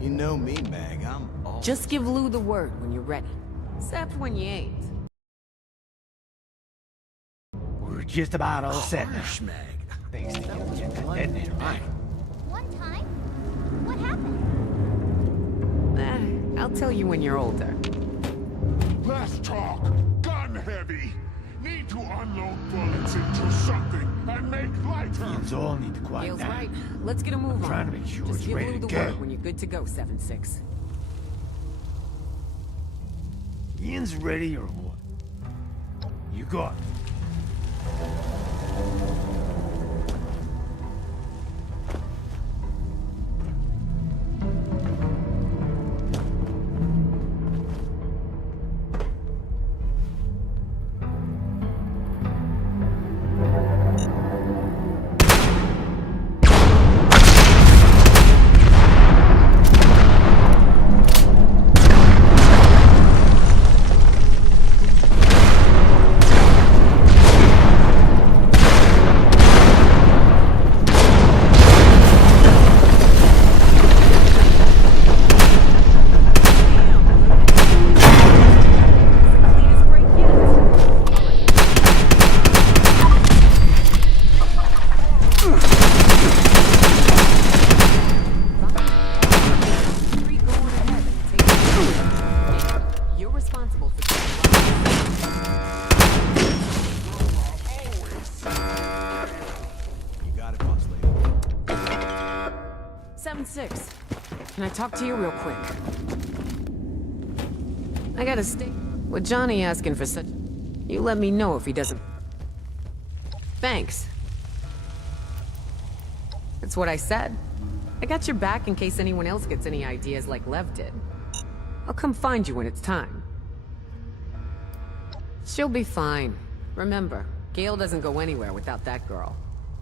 You know me, Meg. I'm Just give Lou the word when you're ready. Except when you ain't. We're just about all set now. Schmag. Thanks to you, get that detonator right. One time? What happened? I'll tell you when you're older. Less talk. Gun heavy. Need to unload bullets into something and make lighter. You all need to quiet Gale's down. right. Let's get a move on. Trying to make sure Just it's give ready Lou to the go. word when you're good to go, 7-6. Ian's ready or what? You got it. You're responsible for 7-6. Can I talk to you real quick? I gotta stay. With Johnny asking for such... You let me know if he doesn't... Thanks. That's what I said. I got your back in case anyone else gets any ideas like Lev did. I'll come find you when it's time. She'll be fine. Remember, Gale doesn't go anywhere without that girl.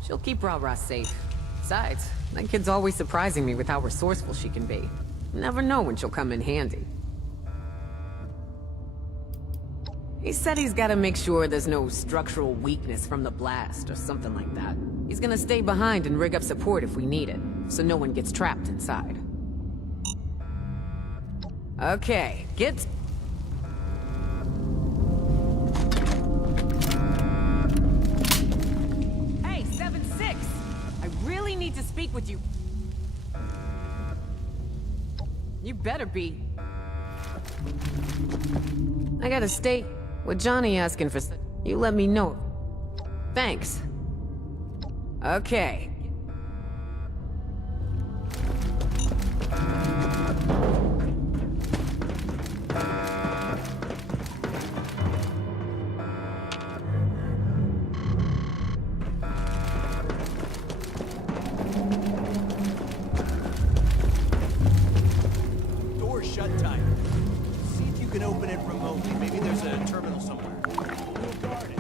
She'll keep Ra-Ra safe. Besides, that kid's always surprising me with how resourceful she can be. Never know when she'll come in handy. He said he's gotta make sure there's no structural weakness from the blast or something like that. He's gonna stay behind and rig up support if we need it, so no one gets trapped inside. Okay, get... Hey, 7-6! I really need to speak with you. You better be. I gotta stay. With Johnny asking for... You let me know. Thanks. Okay. Door's shut tight. See if you can open it remotely. Maybe there's a terminal somewhere. We'll guard it.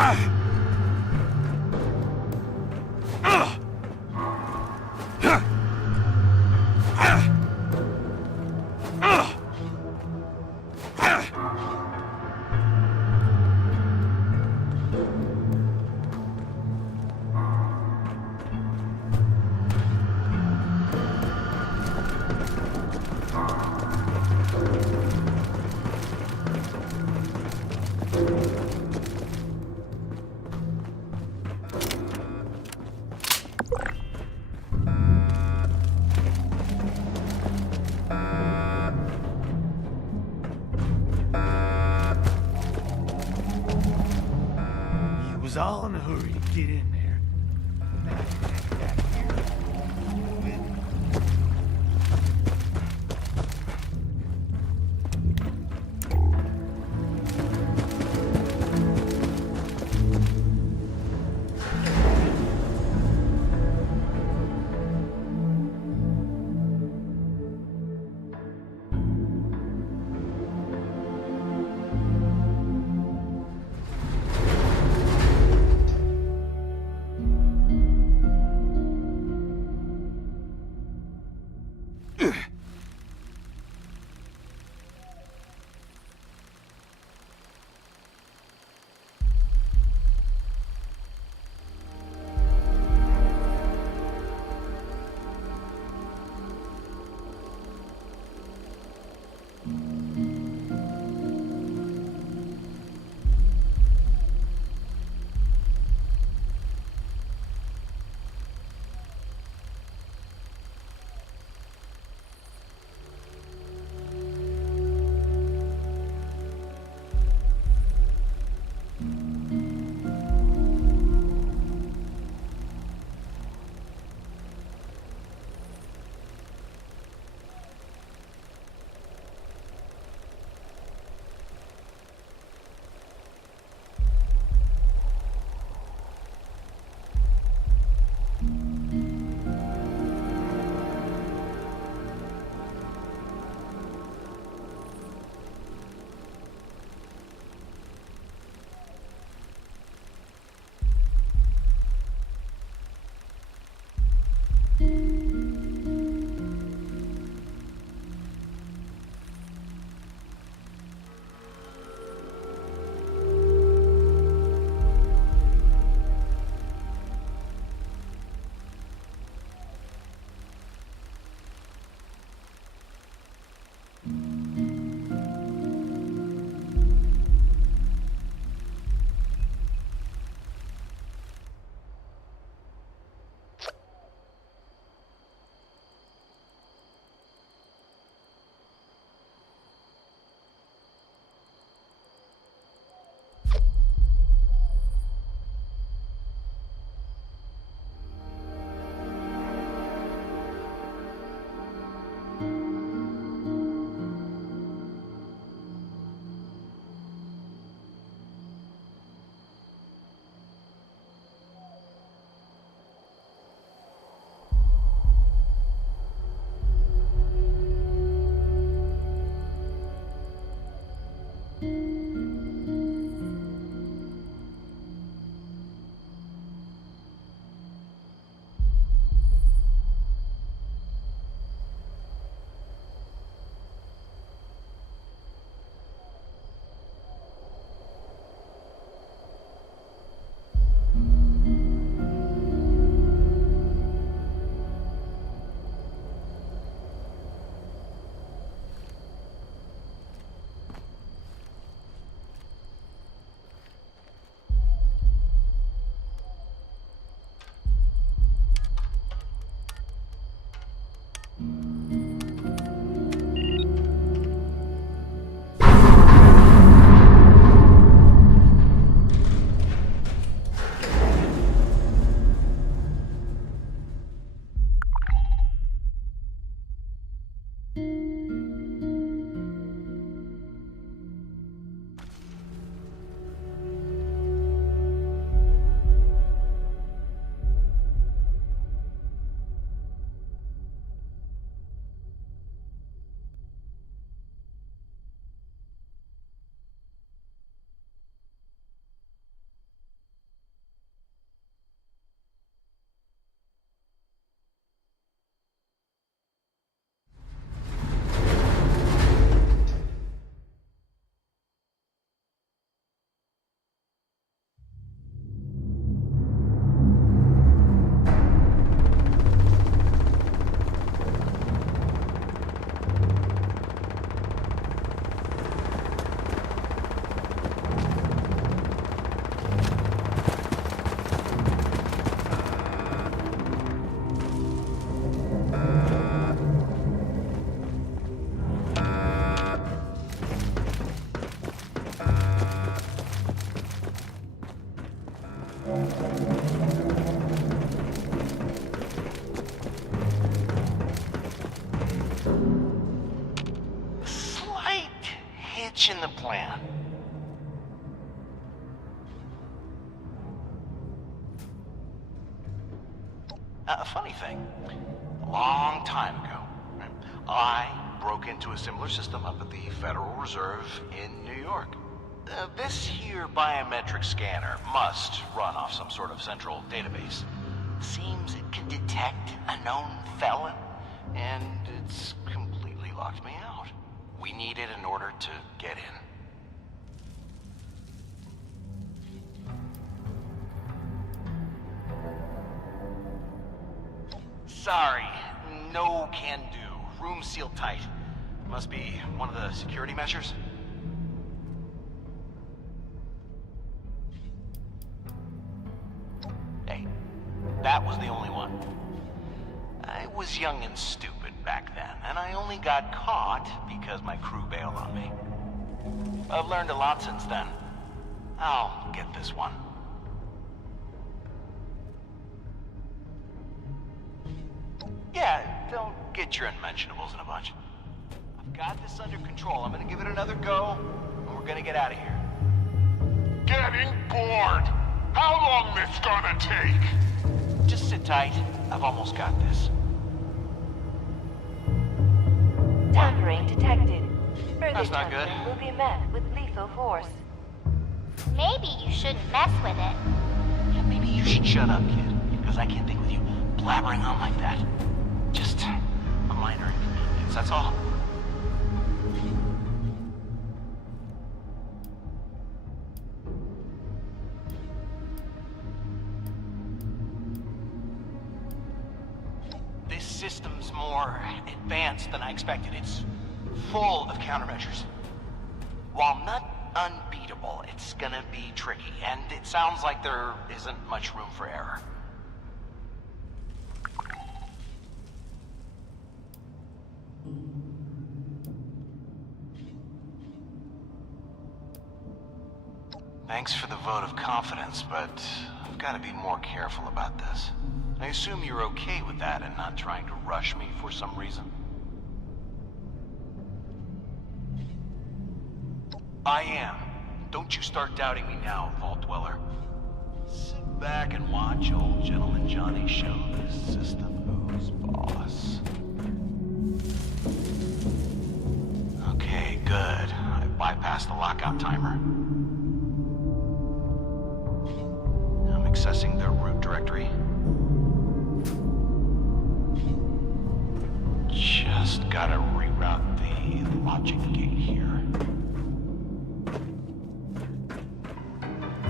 You was all in a hurry to get in there. Now you can't get out of here. A funny thing, a long time ago, I broke into a similar system up at the Federal Reserve in New York. This here biometric scanner must run off some sort of central database. Seems it can detect a known felon, and it's completely locked me out. We need it in order to get in. Sorry, no can do. Room sealed tight. Must be one of the security measures. Hey, that was the only one. I was young and stupid back then, and I only got caught because my crew bailed on me. I've learned a lot since then. I'll get this one. Yeah, don't get your unmentionables in a bunch. I've got this under control. I'm gonna give it another go, and we're gonna get out of here. Getting bored! How long this gonna take? Just sit tight. I've almost got this. Tampering detected. Further That's not good. tampering will be met with lethal force. Maybe you shouldn't mess with it. Yeah, maybe you should shut up, kid, because I can't think with you blabbering on like that. Just a minor inconvenience, that's all. This system's more advanced than I expected. It's full of countermeasures. While not unbeatable, it's gonna be tricky, and it sounds like there isn't much room for error. Thanks for the vote of confidence, but I've got to be more careful about this. I assume you're okay with that and not trying to rush me for some reason? I am. Don't you start doubting me now, Vault Dweller. Sit back and watch old Gentleman Johnny show this system who's boss. Okay, good. I bypassed the lockout timer. I'm accessing their root directory. Just gotta reroute the logic gate here.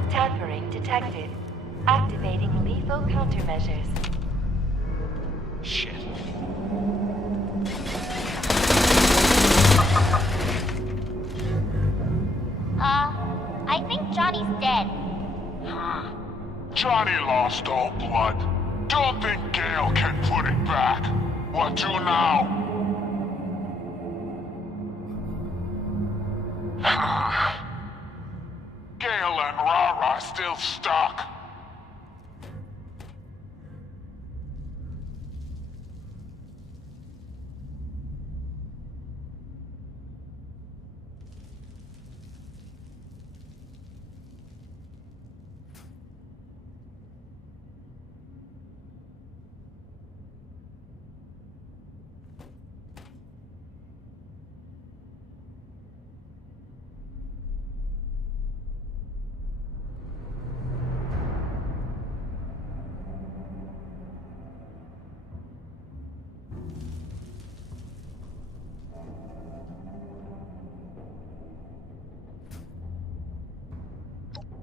Tampering detected. Activating lethal countermeasures. Shit. I think Johnny's dead. Johnny lost all blood. Don't think Gale can put it back. What do now? Gale and Rara still stuck.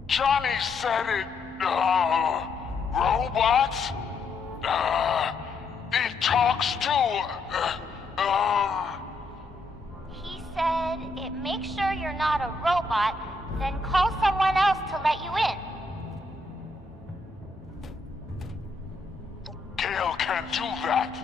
Johnny said it, robots? It talks to, He said it makes sure you're not a robot, then call someone else to let you in. Gale can't do that.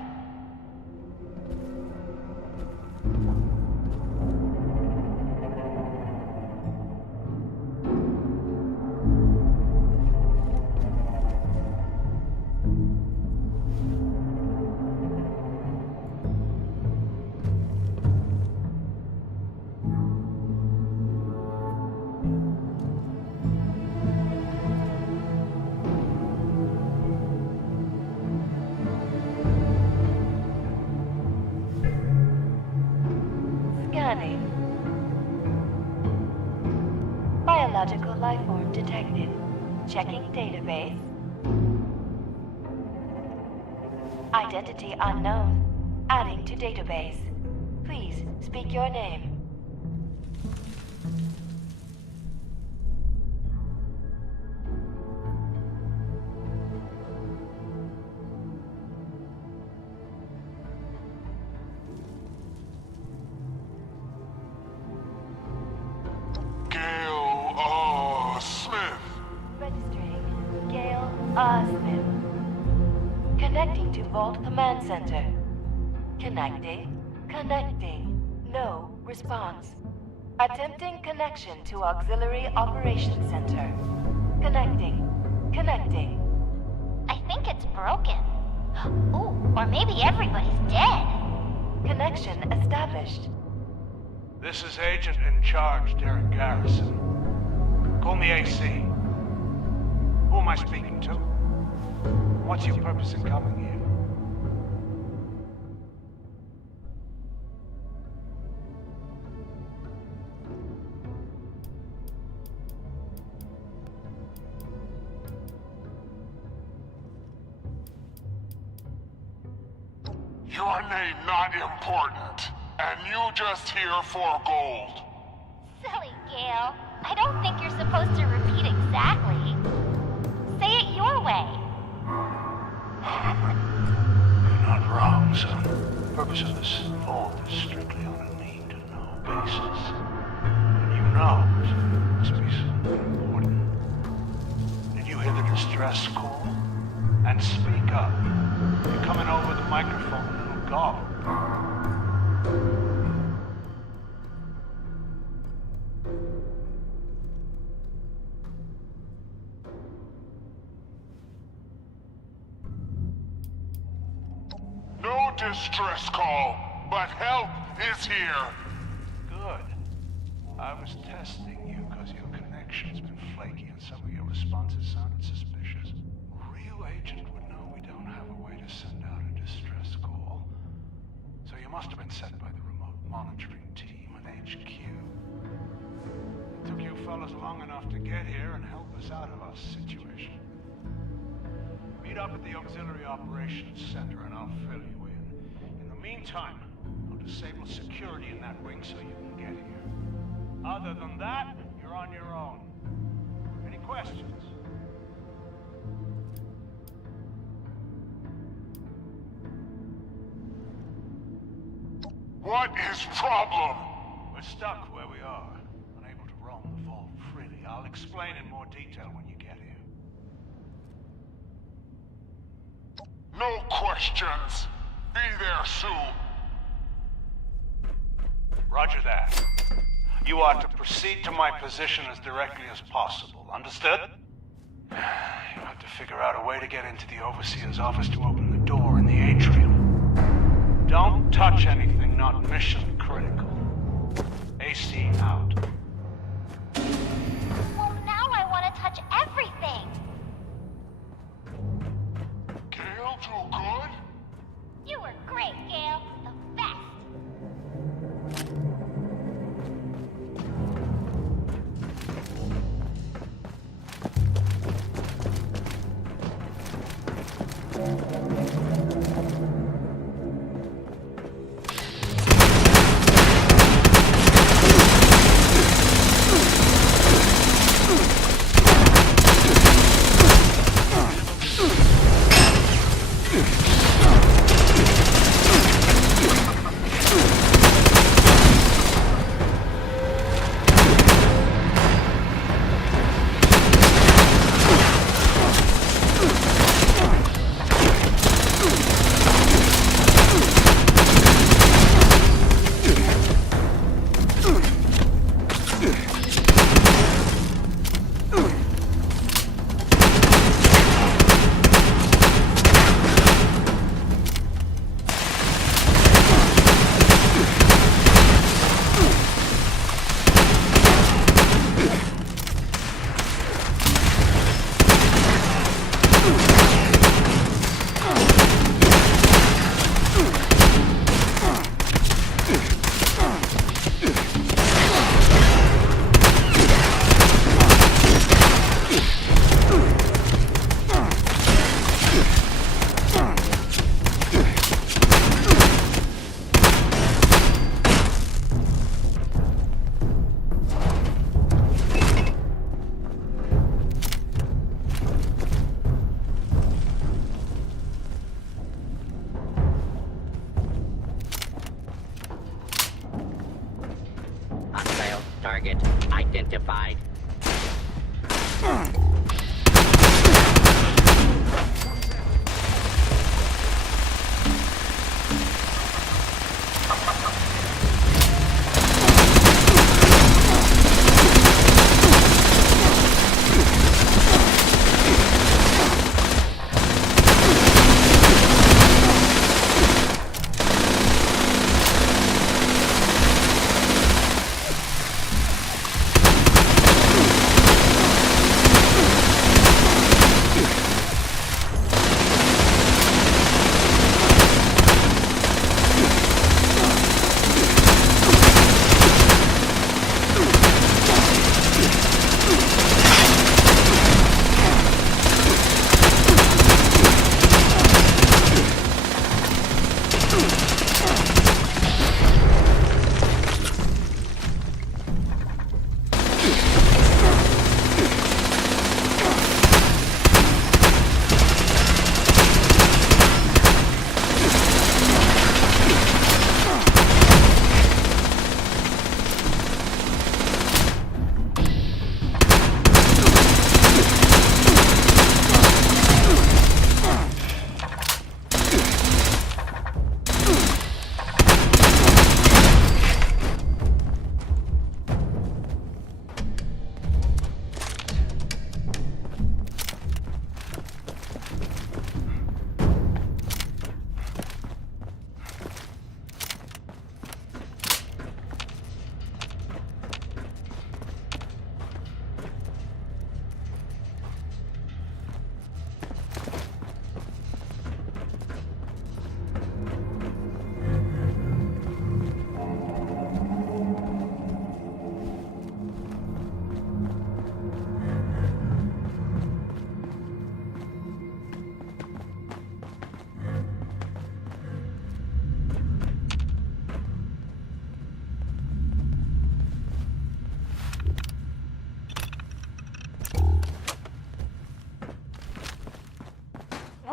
lifeform detected. Checking database. Identity unknown. Adding to database. Please speak your name. Gale, Smith. Registering. Gale Smith. Connecting to Vault Command Center. Connecting. Connecting. No response. Attempting connection to Auxiliary Operations Center. Connecting. Connecting. I think it's broken. Ooh, or maybe everybody's dead. Connection established. This is Agent in Charge, Derek Garrison. Call me AC. Who am I speaking to? What's your purpose in coming here? Your name not important, and you just here for gold. Silly Gale. I don't think you're supposed to repeat exactly. Say it your way. You're not wrong, son. The purpose of this vault is strictly on a need-to-know basis. And you know it must be something important. Did you hear the distress call? And speak up. You're coming over the microphone, little gobble. No distress call, but help is here. Good. I was testing you because your connection's been flaky and some of your responses sounded suspicious. A real agent would know we don't have a way to send out a distress call. So you must have been sent by the remote monitoring team at HQ. It took you fellas long enough to get here and help us out of our situation. Meet up at the Auxiliary Operations Center and I'll fill you in. In the meantime, I'll disable security in that wing so you can get here. Other than that, you're on your own. Any questions? What is problem? We're stuck where we are, unable to roam the vault freely. I'll explain in more detail when you get here. No questions. Be there soon. Roger that. You are to proceed to my position as directly as possible. Understood? You have to figure out a way to get into the Overseer's office to open the door in the atrium. Don't touch anything not mission critical. AC out. Well, now I want to touch everything. Gale, too good? You were great, Gale. The best. Target identified.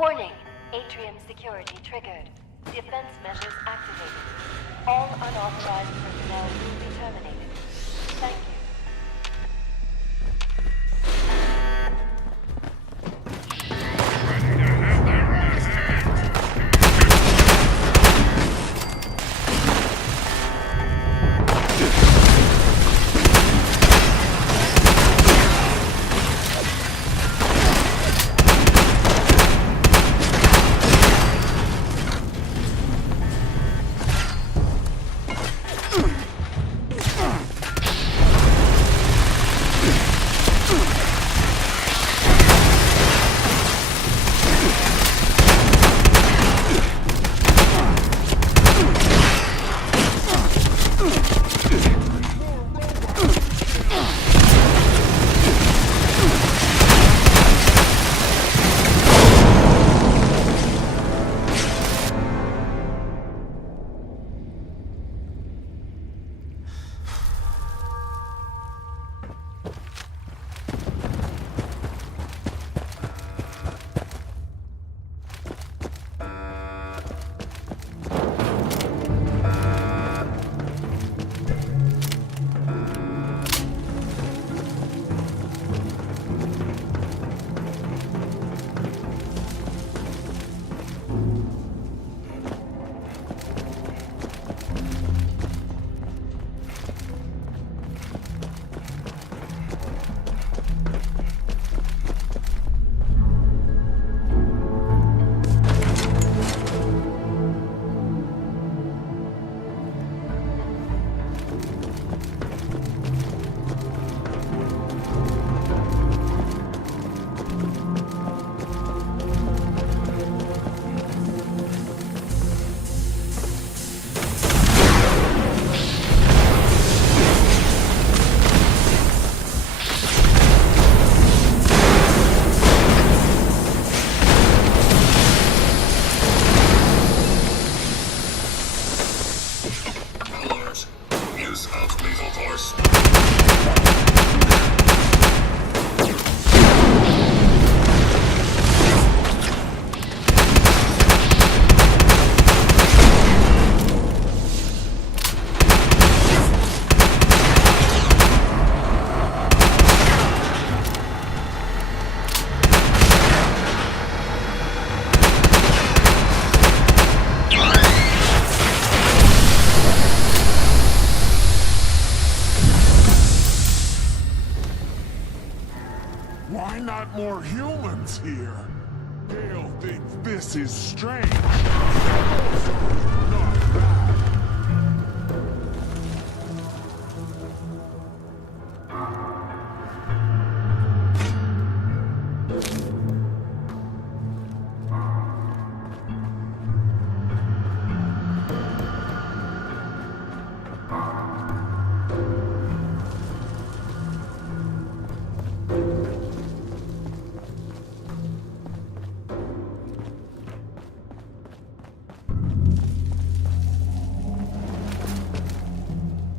Warning. Atrium security triggered. Defense measures activated. All unauthorized personnel will be terminated. Thank you. This is strange. Also not bad.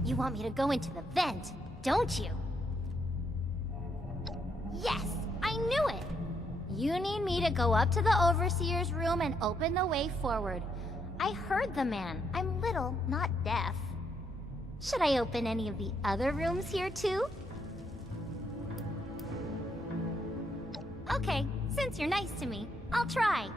You want me to go into the vent, don't you? Yes, I knew it! You need me to go up to the Overseer's room and open the way forward. I heard the man. I'm little, not deaf. Should I open any of the other rooms here too? Okay, since you're nice to me, I'll try.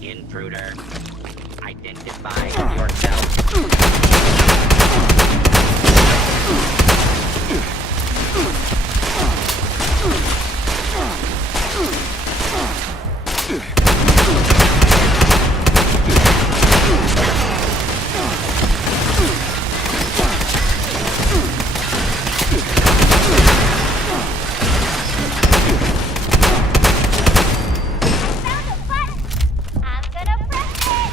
Intruder, identify yourself. I'm gonna press it!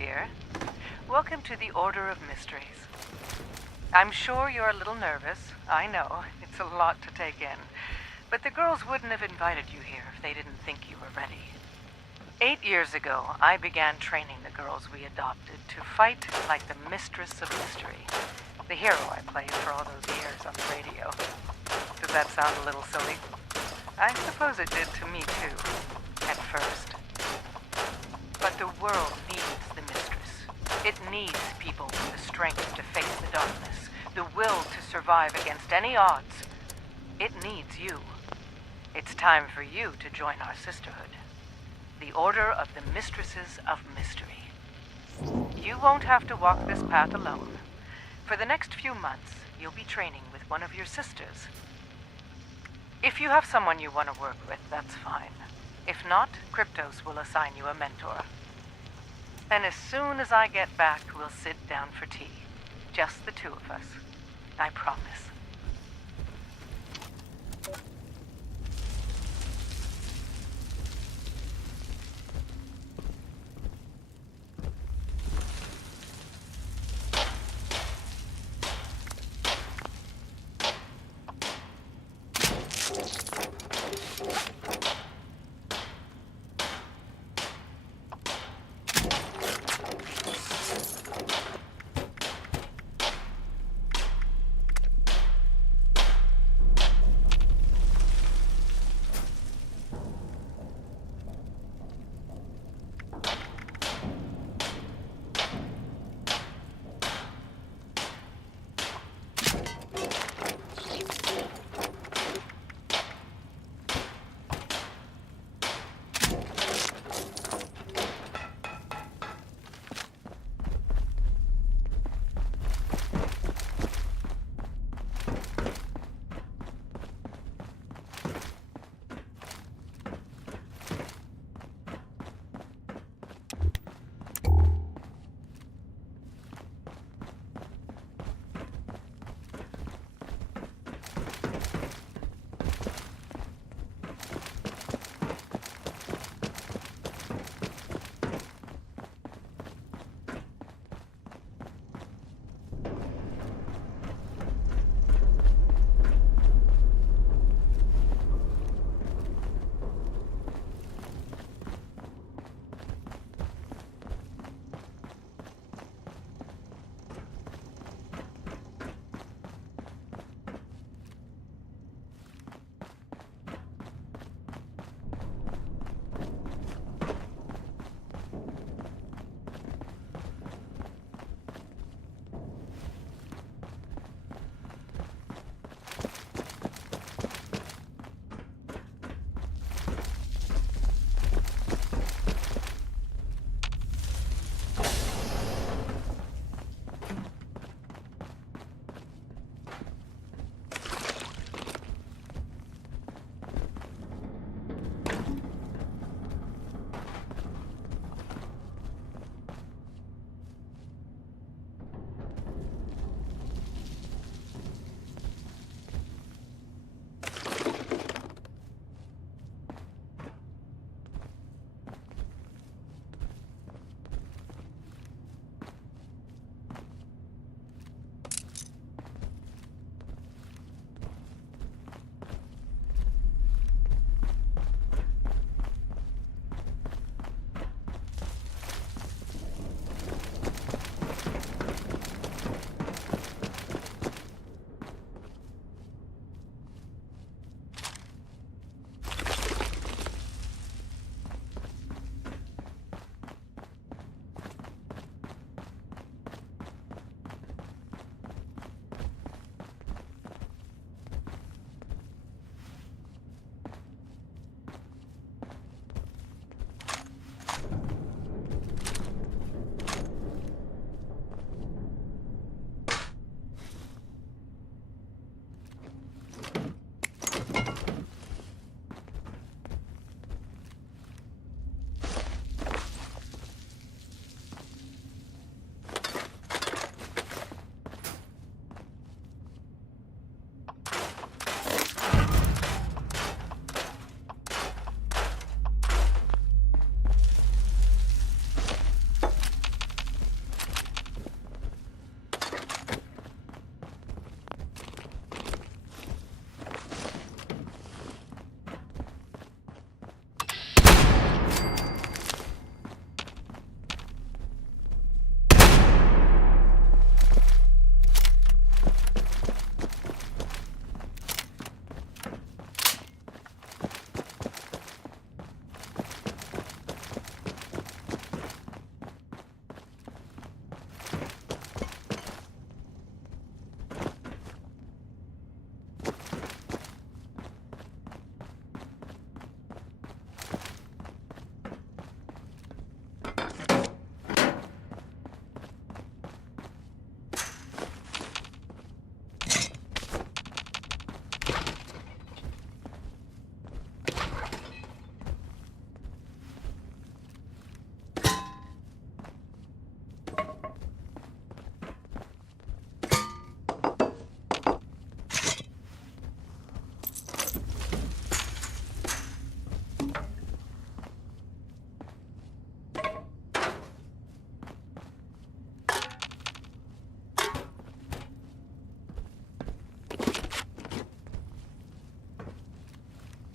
dear. Welcome to the Order of Mysteries. I'm sure you're a little nervous. I know. It's a lot to take in. But the girls wouldn't have invited you here if they didn't think you were ready. 8 years ago, I began training the girls we adopted to fight like the Mistress of Mystery, the hero I played for all those years on the radio. Does that sound a little silly? I suppose it did to me too, at first. But the world needs the Mistress. It needs people with the strength to face the darkness, the will to survive against any odds. It needs you. It's time for you to join our sisterhood. The Order of the Mistresses of Mystery. You won't have to walk this path alone. For the next few months, you'll be training with one of your sisters. If you have someone you want to work with, that's fine. If not, Kryptos will assign you a mentor. And as soon as I get back, we'll sit down for tea. Just the two of us. I promise.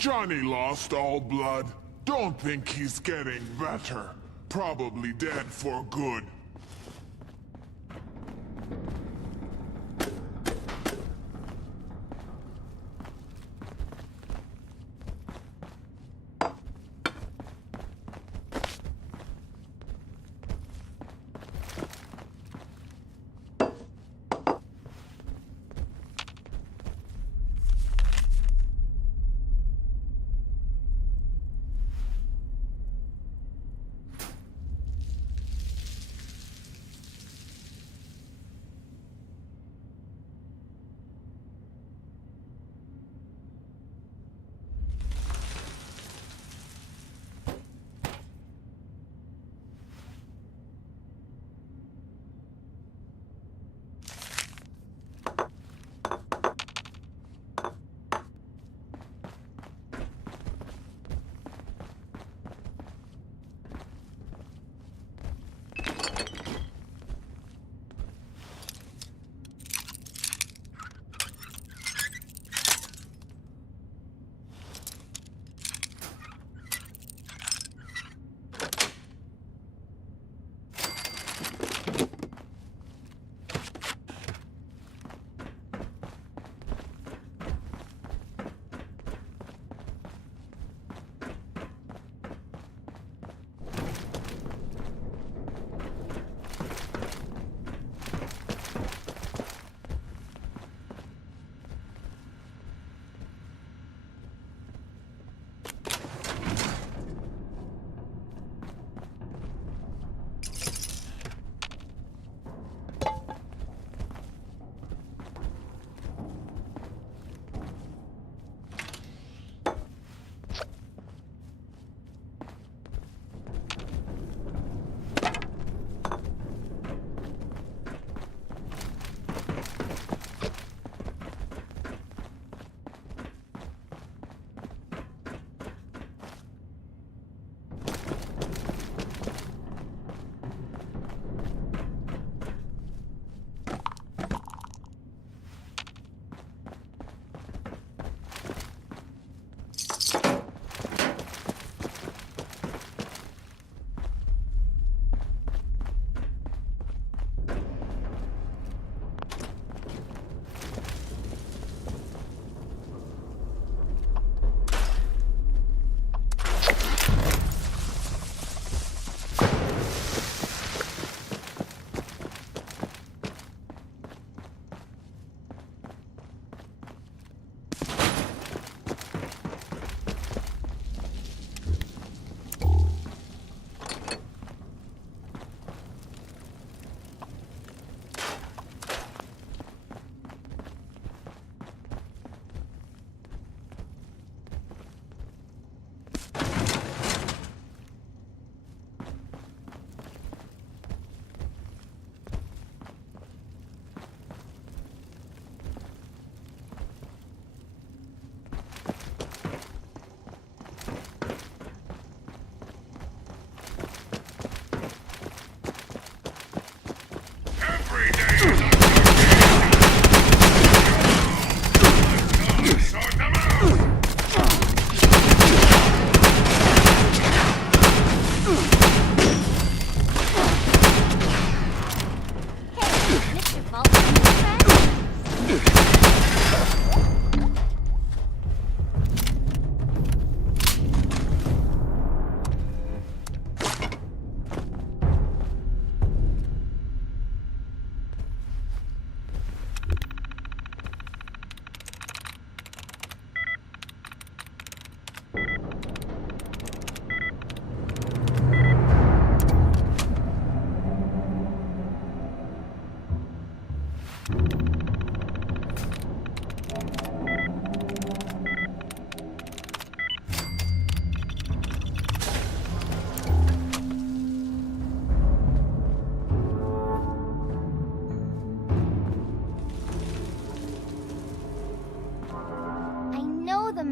Johnny lost all blood. Don't think he's getting better. Probably dead for good.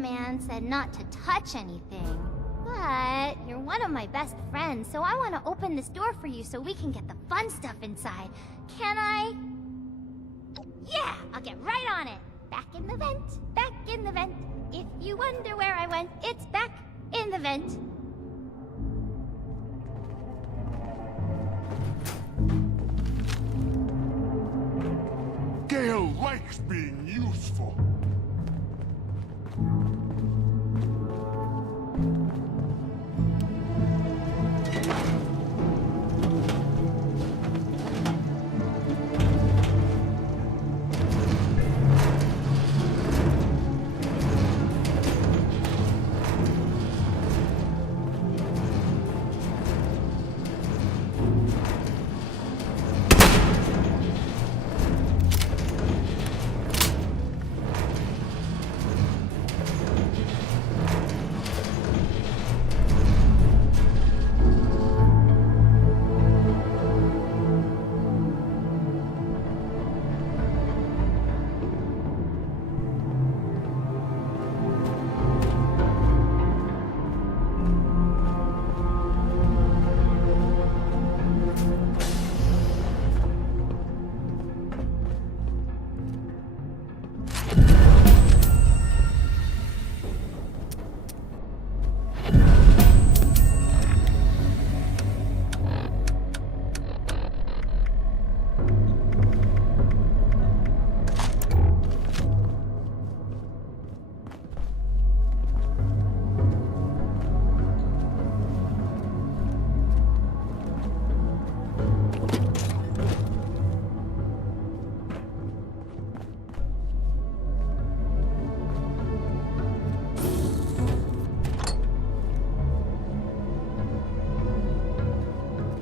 man said not to touch anything. But you're one of my best friends, so I want to open this door for you so we can get the fun stuff inside. Can I? Yeah, I'll get right on it. Back in the vent, back in the vent. If you wonder where I went, it's back in the vent. Gale likes being useful.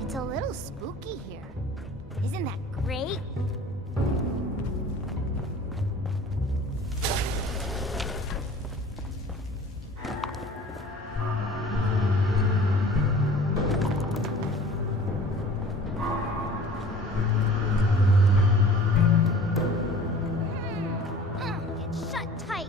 It's a little spooky here. Isn't that great? It's shut tight.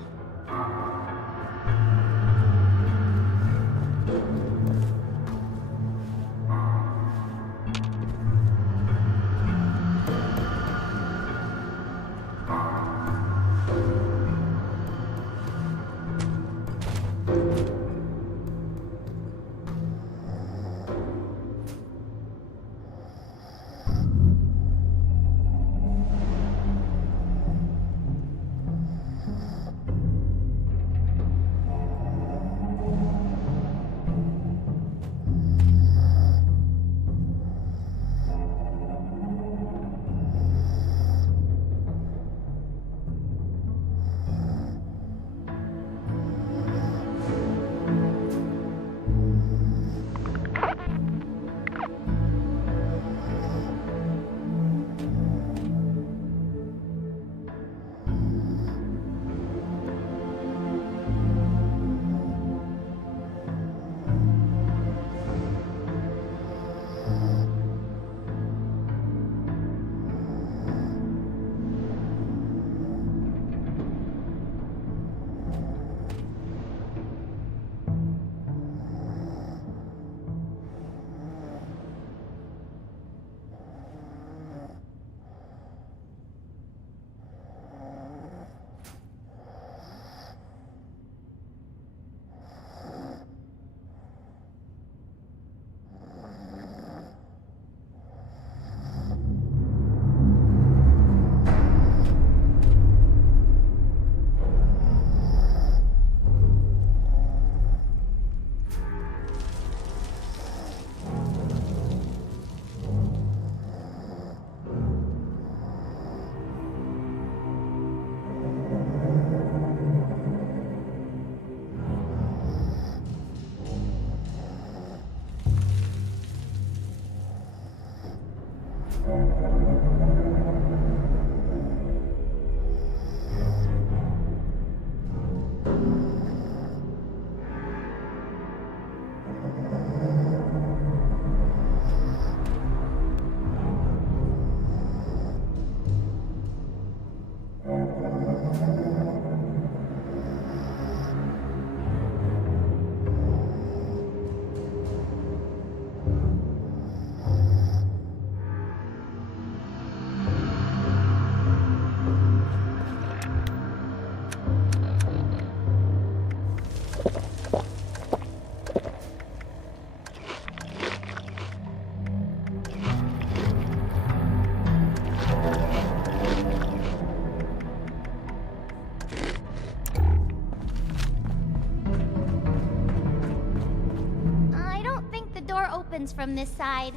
opens from this side.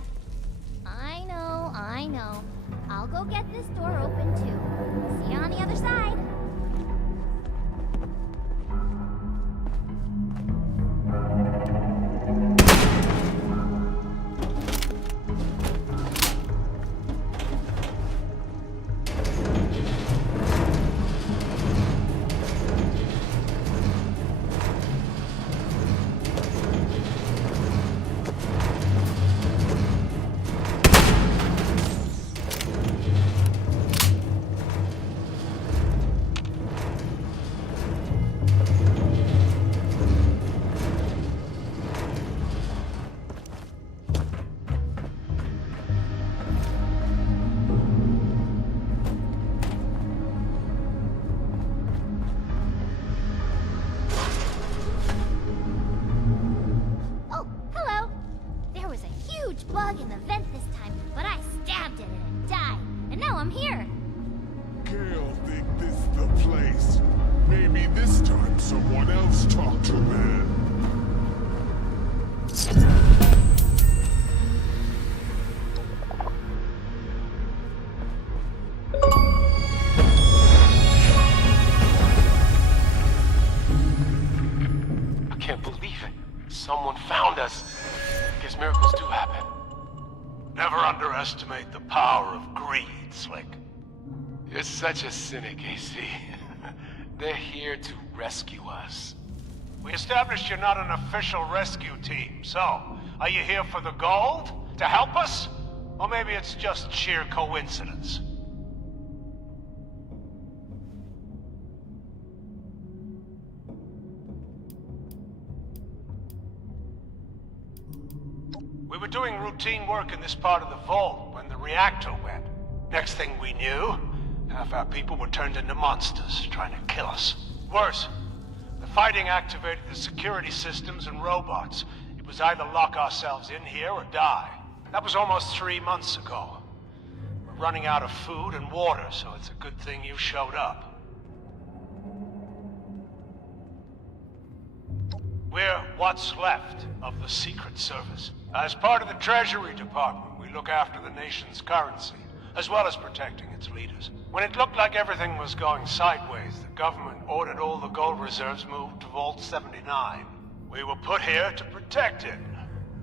I know. I'll go get this door open too. See you on the other side. Bug in the vent this time, but I stabbed it and it died. And now I'm here. Gale think this is the place. Maybe this time someone else talked to man. I can't believe it. Someone found us. Guess miracles do happen. Never underestimate the power of greed, Slick. You're such a cynic, AC. They're here to rescue us. We established you're not an official rescue team, so are you here for the gold? To help us? Or maybe it's just sheer coincidence? We were doing routine work in this part of the vault when the reactor went. Next thing we knew, half our people were turned into monsters, trying to kill us. Worse, the fighting activated the security systems and robots. It was either lock ourselves in here or die. That was almost 3 months ago. We're running out of food and water, so it's a good thing you showed up. We're what's left of the Secret Service. As part of the Treasury Department, we look after the nation's currency, as well as protecting its leaders. When it looked like everything was going sideways, the government ordered all the gold reserves moved to Vault 79. We were put here to protect it.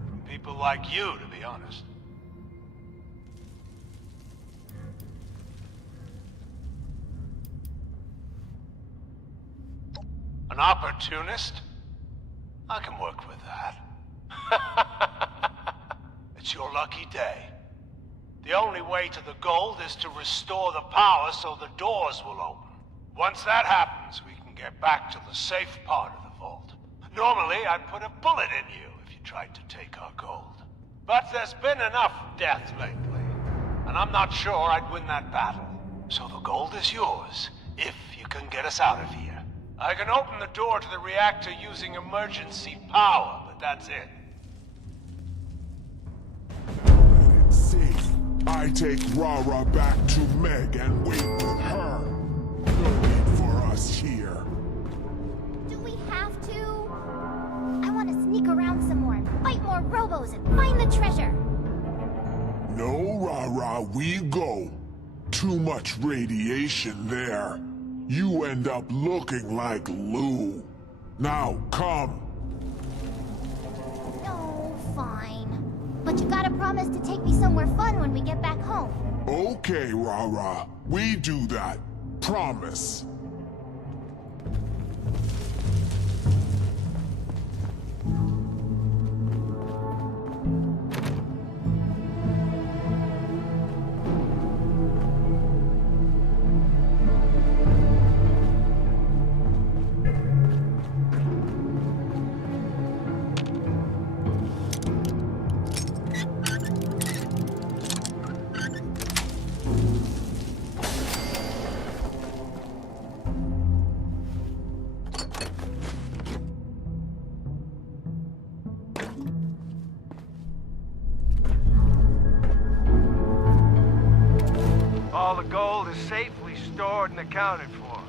From people like you, to be honest. An opportunist? I can work with that. It's your lucky day. The only way to the gold is to restore the power so the doors will open. Once that happens, we can get back to the safe part of the vault. Normally, I'd put a bullet in you if you tried to take our gold. But there's been enough death lately, and I'm not sure I'd win that battle. So the gold is yours, if you can get us out of here. I can open the door to the reactor using emergency power, but that's it. Safe. I take Rara back to Meg and wait with her. No need for us here. Do we have to? I want to sneak around some more and fight more robos and find the treasure. No, Rara, we go. Too much radiation there. You end up looking like Lou. Now, come. No, fine. But you gotta promise to take me somewhere fun when we get back home. Okay, Rara. We do that. Promise. All the gold is safely stored and accounted for.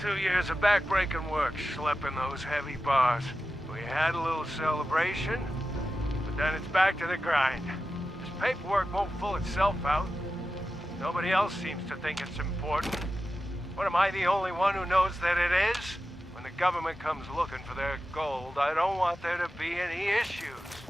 2 years of backbreaking work schlepping those heavy bars. We had a little celebration, but then it's back to the grind. This paperwork won't pull itself out. Nobody else seems to think it's important. What, am I the only one who knows that it is? When the government comes looking for their gold, I don't want there to be any issues.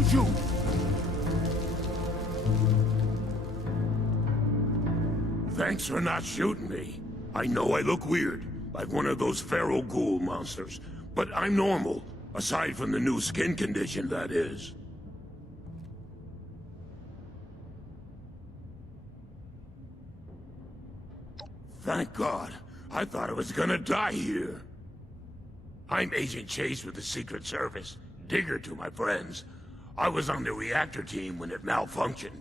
Don't shoot! Thanks for not shooting me. I know I look weird, like one of those feral ghoul monsters, but I'm normal, aside from the new skin condition, that is. Thank God. I thought I was gonna die here. I'm Agent Chase with the Secret Service. Digger to my friends. I was on the reactor team when it malfunctioned.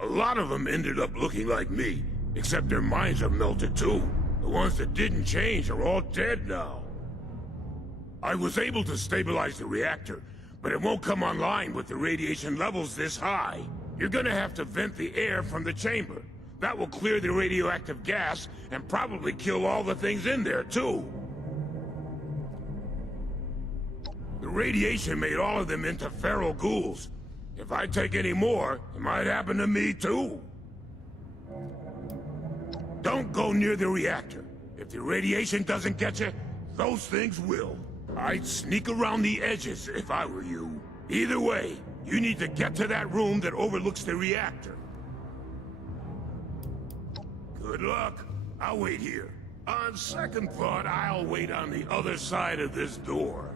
A lot of them ended up looking like me, except their minds are melted too. The ones that didn't change are all dead now. I was able to stabilize the reactor, but it won't come online with the radiation levels this high. You're gonna have to vent the air from the chamber. That will clear the radioactive gas and probably kill all the things in there too. The radiation made all of them into feral ghouls. If I take any more, it might happen to me too. Don't go near the reactor. If the radiation doesn't get you, those things will. I'd sneak around the edges if I were you. Either way, you need to get to that room that overlooks the reactor. Good luck. I'll wait here. On second thought, I'll wait on the other side of this door.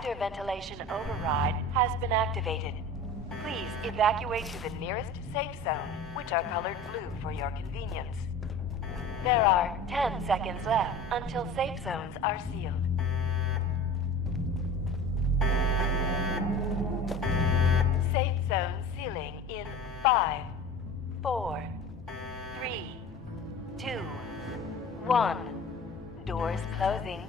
reactor ventilation override has been activated. Please evacuate to the nearest safe zone, which are colored blue for your convenience. There are 10 seconds left until safe zones are sealed. Safe zone sealing in 5, 4, 3, 2, 1. Doors closing.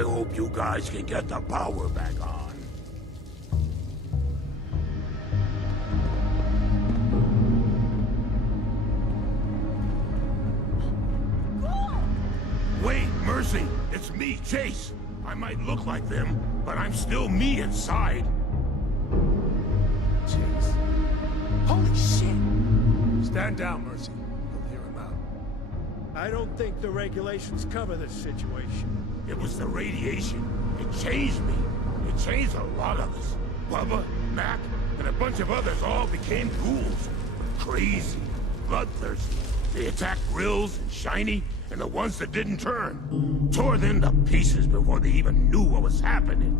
I hope you guys can get the power back on. Wait, Mercy! It's me, Chase! I might look like them, but I'm still me inside. Chase. Holy shit! Stand down, Mercy. We'll hear him out. I don't think the regulations cover this situation. It was the radiation. It changed me. It changed a lot of us. Bubba, Mac, and a bunch of others all became ghouls. Crazy, bloodthirsty. They attacked Grills and Shiny, and the ones that didn't turn. Tore them to pieces before they even knew what was happening.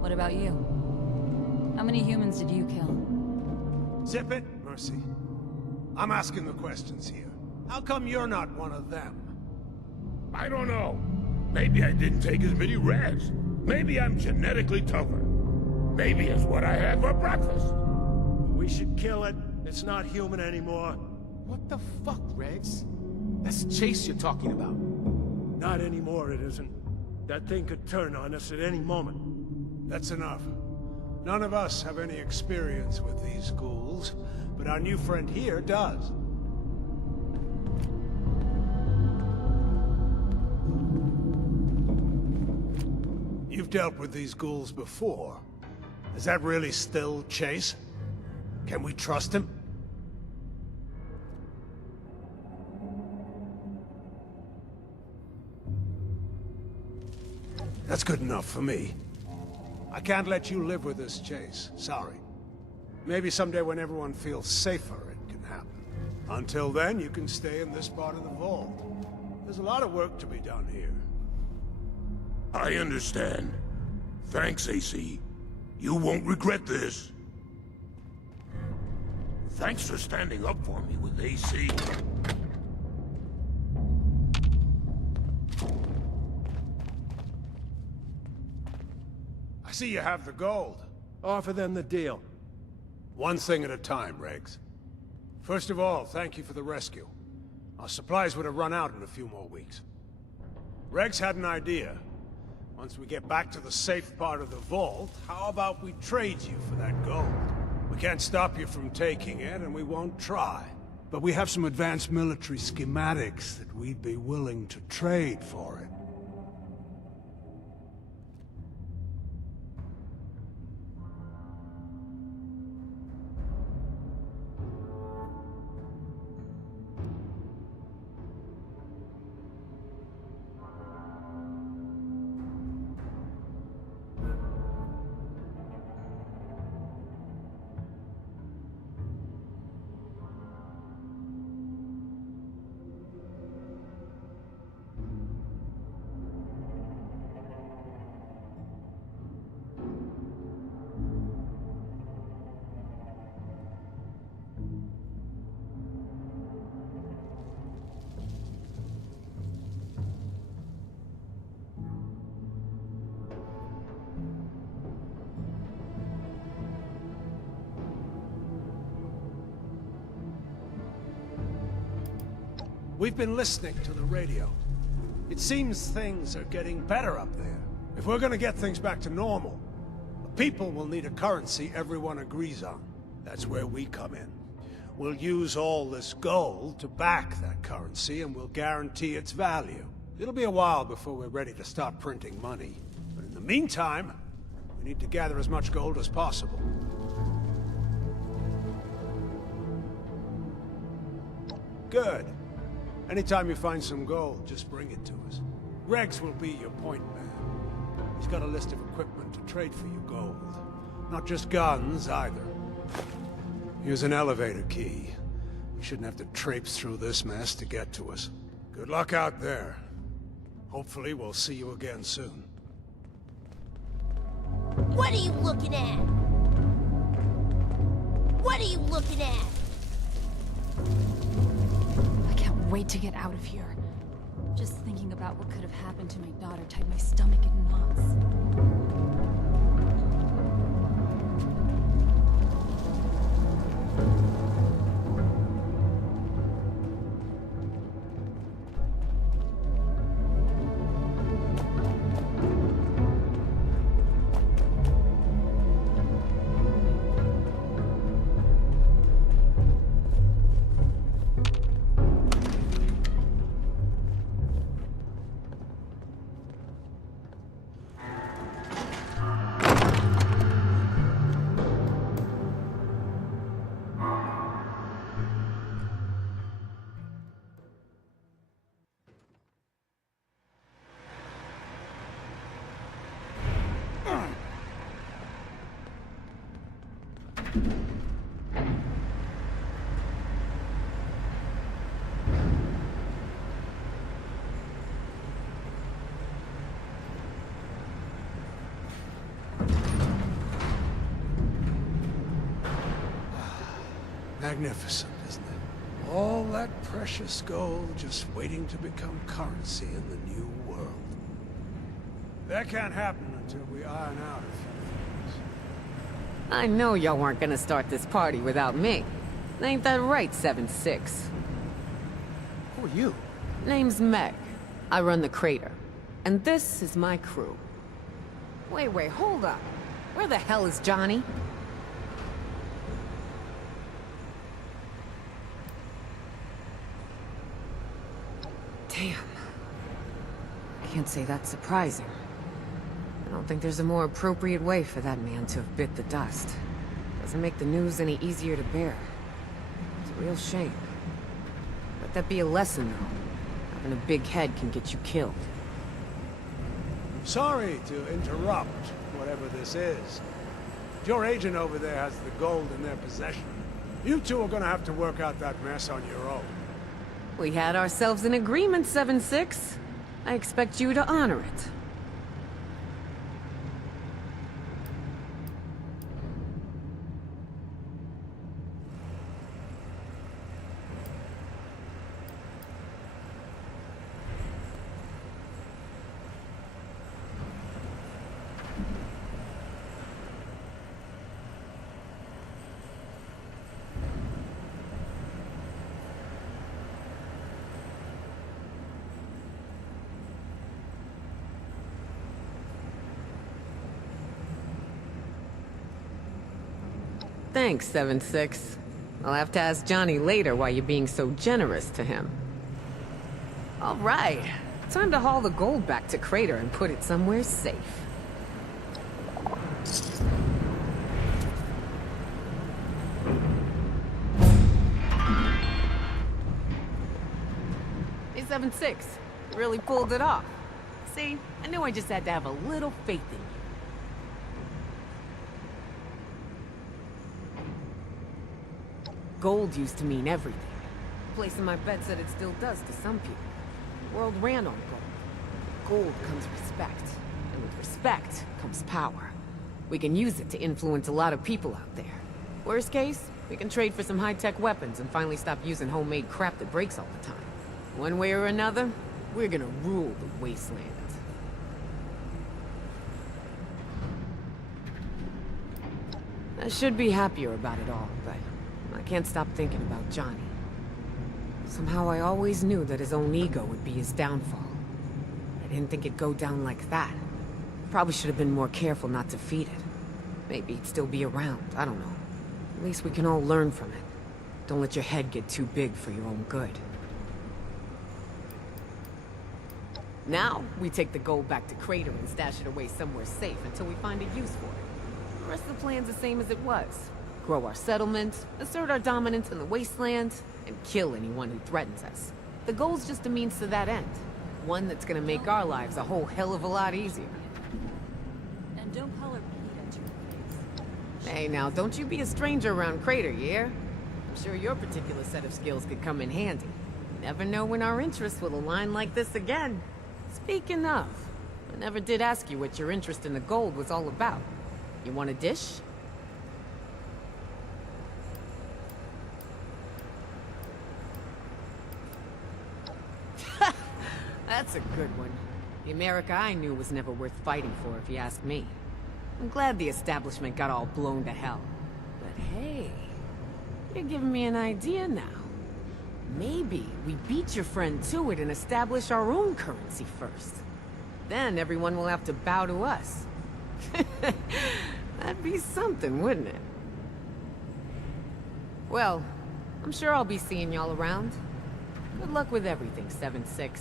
What about you? How many humans did you kill? Zip it, Mercy. I'm asking the questions here. How come you're not one of them? I don't know. Maybe I didn't take as many reds. Maybe I'm genetically tougher. Maybe it's what I had for breakfast. We should kill it. It's not human anymore. What the fuck, Regs? That's Chase you're talking about. Not anymore, it isn't. That thing could turn on us at any moment. That's enough. None of us have any experience with these ghouls, but our new friend here does. You've dealt with these ghouls before. Is that really still Chase? Can we trust him? That's good enough for me. I can't let you live with this, Chase. Sorry. Maybe someday when everyone feels safer, it can happen. Until then, you can stay in this part of the vault. There's a lot of work to be done here. I understand. Thanks, AC. You won't regret this. Thanks for standing up for me with AC. I see you have the gold. Offer them the deal. One thing at a time, Regs. First of all, thank you for the rescue. Our supplies would have run out in a few more weeks. Regs had an idea. Once we get back to the safe part of the vault, how about we trade you for that gold? We can't stop you from taking it, and we won't try. But we have some advanced military schematics that we'd be willing to trade for it. We've been listening to the radio. It seems things are getting better up there. If we're gonna get things back to normal, the people will need a currency everyone agrees on. That's where we come in. We'll use all this gold to back that currency, and we'll guarantee its value. It'll be a while before we're ready to start printing money. But in the meantime, we need to gather as much gold as possible. Good. Anytime you find some gold, just bring it to us. Regs will be your point man. He's got a list of equipment to trade for you gold. Not just guns, either. Here's an elevator key. You shouldn't have to traipse through this mess to get to us. Good luck out there. Hopefully we'll see you again soon. What are you looking at? What are you looking at? I can't wait to get out of here. Just thinking about what could have happened to my daughter tied my stomach in knots. Magnificent, isn't it? All that precious gold just waiting to become currency in the new world. That can't happen until we iron out a few things. I know y'all weren't gonna start this party without me. Ain't that right, 7-6? Who are you? Name's Meg. I run the crater. And this is my crew. Wait, hold up. Where the hell is Johnny? Damn. I can't say that's surprising. I don't think there's a more appropriate way for that man to have bit the dust. Doesn't make the news any easier to bear. It's a real shame. Let that be a lesson, though. Having a big head can get you killed. Sorry to interrupt, whatever this is. Your agent over there has the gold in their possession. You two are gonna have to work out that mess on your own. We had ourselves an agreement, 7-6. I expect you to honor it. Thanks, 7-6. I'll have to ask Johnny later why you're being so generous to him. All right. Time to haul the gold back to Crater and put it somewhere safe. Hey, 7-6. You really pulled it off. See, I knew I just had to have a little faith in you. Gold used to mean everything. Placing my bets that it still does to some people. The world ran on gold. Gold comes respect. And with respect comes power. We can use it to influence a lot of people out there. Worst case, we can trade for some high-tech weapons and finally stop using homemade crap that breaks all the time. One way or another, we're gonna rule the wasteland. I should be happier about it all, but I can't stop thinking about Johnny. Somehow I always knew that his own ego would be his downfall. I didn't think it'd go down like that. Probably should have been more careful not to feed it. Maybe it'd still be around, I don't know. At least we can all learn from it. Don't let your head get too big for your own good. Now, we take the gold back to Crater and stash it away somewhere safe until we find a use for it. The rest of the plan's the same as it was. Grow our settlement, assert our dominance in the wasteland, and kill anyone who threatens us. The goal's just a means to that end. One that's gonna make our lives a whole hell of a lot easier. And don't color Pete at your face. Hey now, don't you be a stranger around Crater, yeah? I'm sure your particular set of skills could come in handy. Never know when our interests will align like this again. Speaking of, I never did ask you what your interest in the gold was all about. You want a dish? That's a good one. The America I knew was never worth fighting for, if you ask me. I'm glad the establishment got all blown to hell. But hey, you're giving me an idea now. Maybe we beat your friend to it and establish our own currency first. Then everyone will have to bow to us. That'd be something, wouldn't it? Well, I'm sure I'll be seeing y'all around. Good luck with everything, 7-6.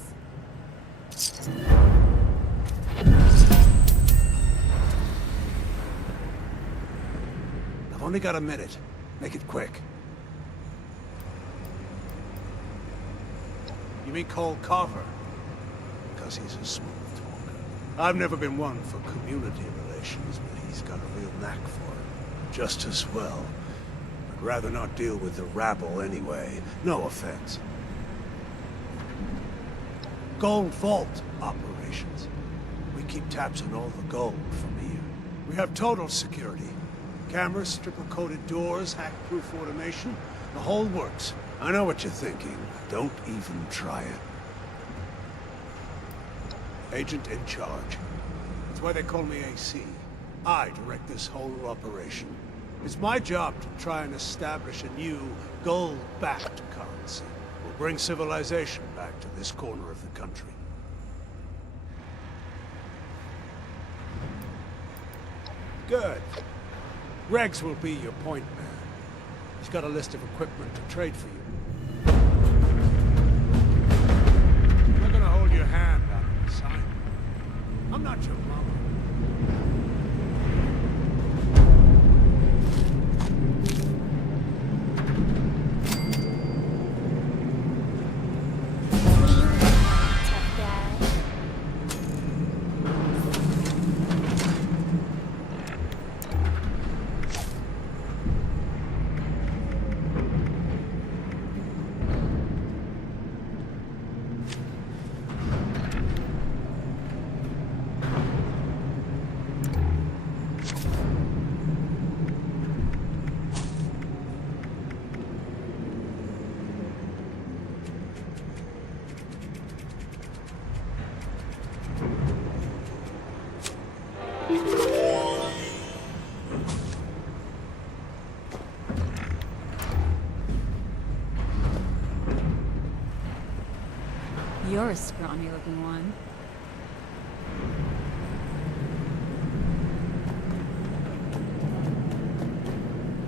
I've only got a minute. Make it quick. You mean Cole Carver? Because he's a smooth talker. I've never been one for community relations, but he's got a real knack for it. Just as well. I'd rather not deal with the rabble anyway. No offense. Gold Vault operations. We keep tabs on all the gold from here. We have total security. Cameras, triple-coated doors, hack-proof automation. The whole works. I know what you're thinking. Don't even try it. Agent in charge. That's why they call me AC. I direct this whole operation. It's my job to try and establish a new, gold-backed currency. We'll bring civilization back to this corner of the country. Good. Rex will be your point man. He's got a list of equipment to trade for you. I'm not gonna hold your hand out of the sign. I'm not your mama. You're a scrawny looking one.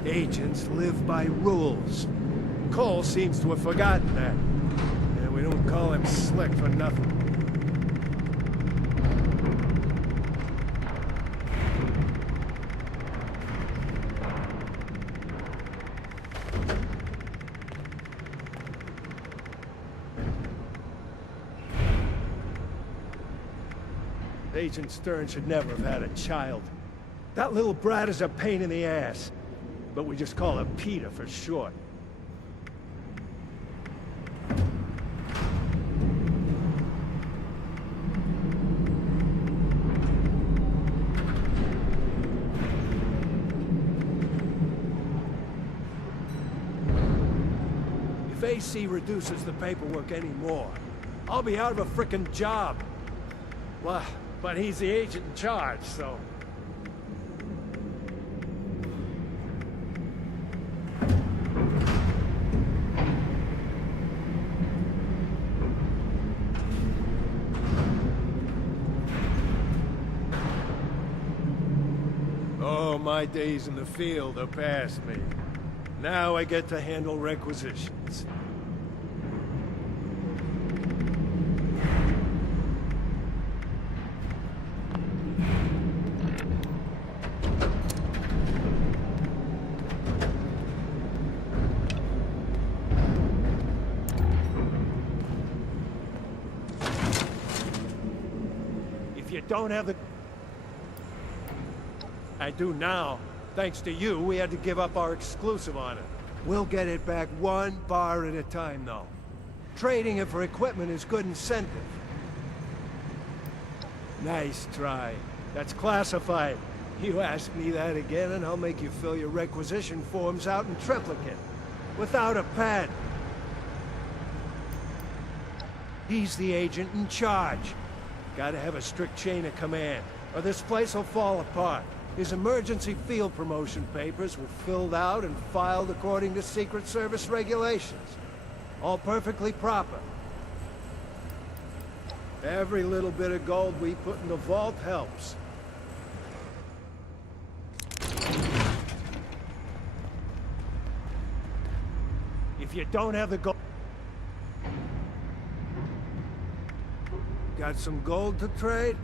Agents live by rules. Cole seems to have forgotten that. And we don't call him Slick for nothing. Agent Stern should never have had a child. That little brat is a pain in the ass. But we just call her Peter for short. If AC reduces the paperwork anymore, I'll be out of a frickin' job. Well, but he's the agent in charge, so... Oh, my days in the field are past me. Now I get to handle requisitions. If you don't have the... I do now. Thanks to you, we had to give up our exclusive on it. We'll get it back one bar at a time, though. Trading it for equipment is good incentive. Nice try. That's classified. You ask me that again, and I'll make you fill your requisition forms out in triplicate. Without a pad. He's the agent in charge. Gotta have a strict chain of command, or this place will fall apart. His emergency field promotion papers were filled out and filed according to Secret Service regulations. All perfectly proper. Every little bit of gold we put in the vault helps. If you don't have the gold... Got some gold to trade?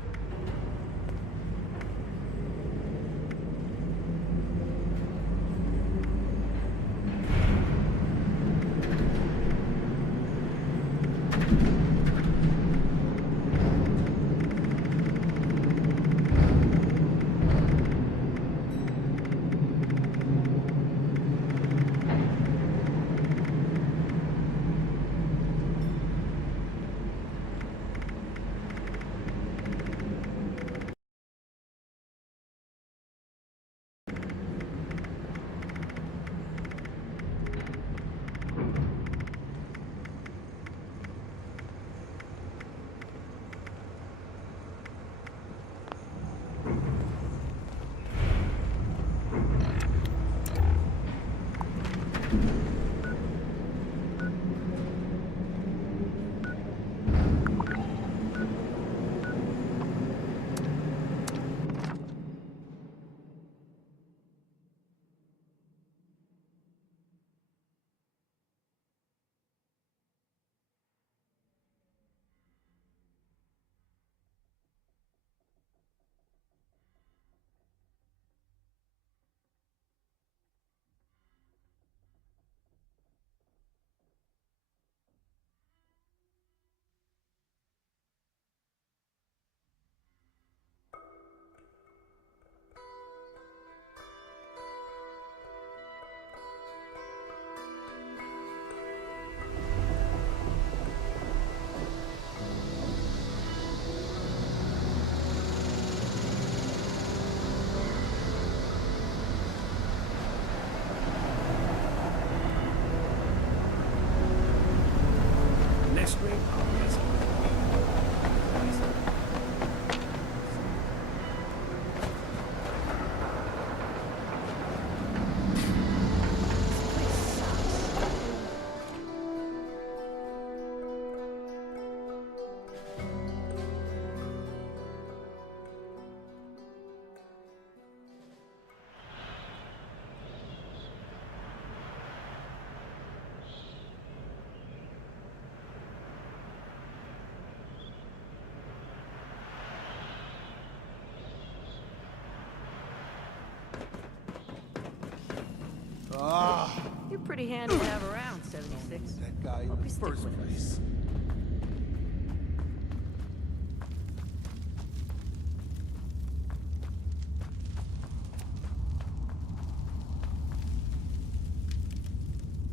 You're pretty handy to have around, 76. That guy in Hope the you stick first with us. place.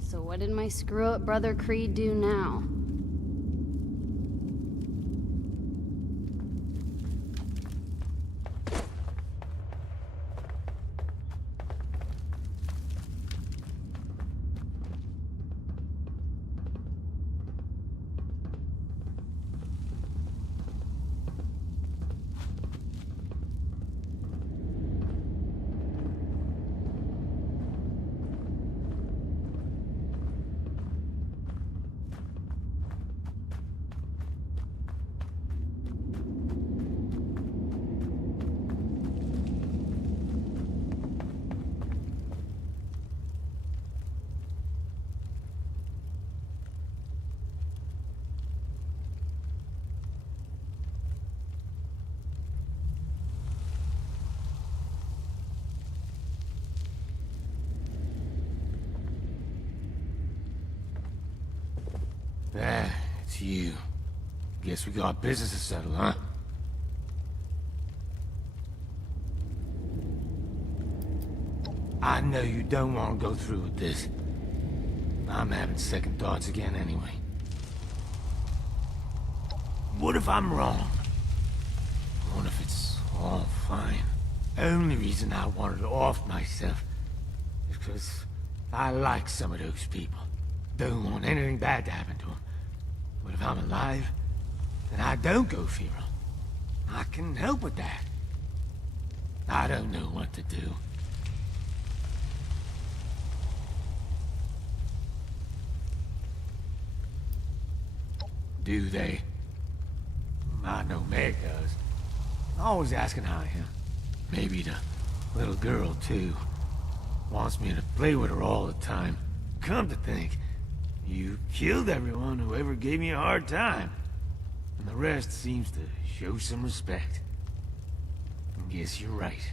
So what did my screw-up brother Creed do now? Ah, it's you. Guess we got business to settle, huh? I know you don't want to go through with this. I'm having second thoughts again anyway. What if I'm wrong? What if it's all fine? Only reason I wanted to off myself is because I like some of those people. Don't want anything bad to happen to them. But if I'm alive, then I don't go feral. I can help with that. I don't know what to do. Do they? I know Meg does. Always asking how I am. Maybe the little girl, too. Wants me to play with her all the time. Come to think, you killed everyone who ever gave me a hard time. And the rest seems to show some respect. I guess you're right.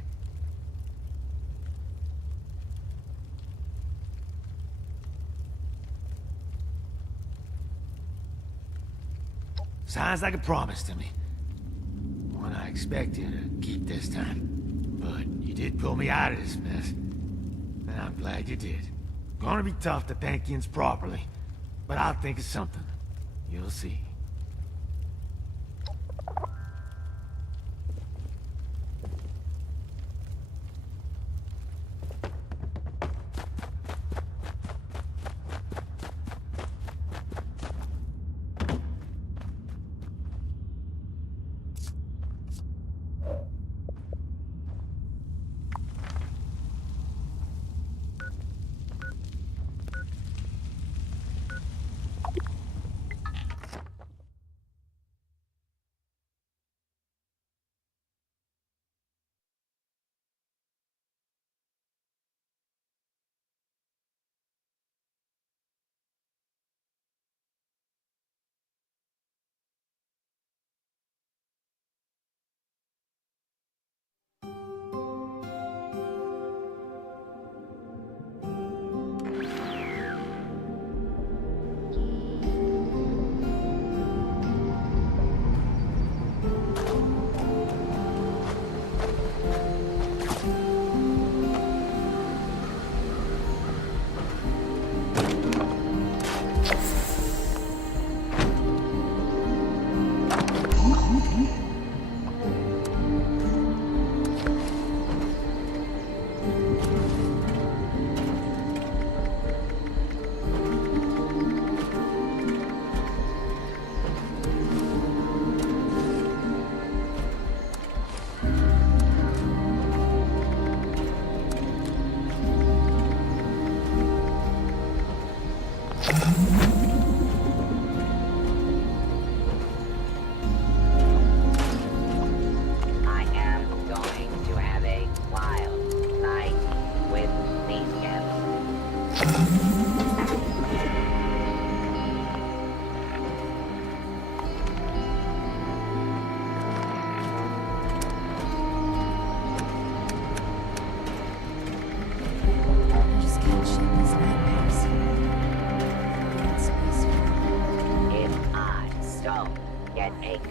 Sounds like a promise to me. One I expect you to keep this time. But you did pull me out of this mess. And I'm glad you did. Gonna be tough to thank yous properly. But I'll think of something. You'll see.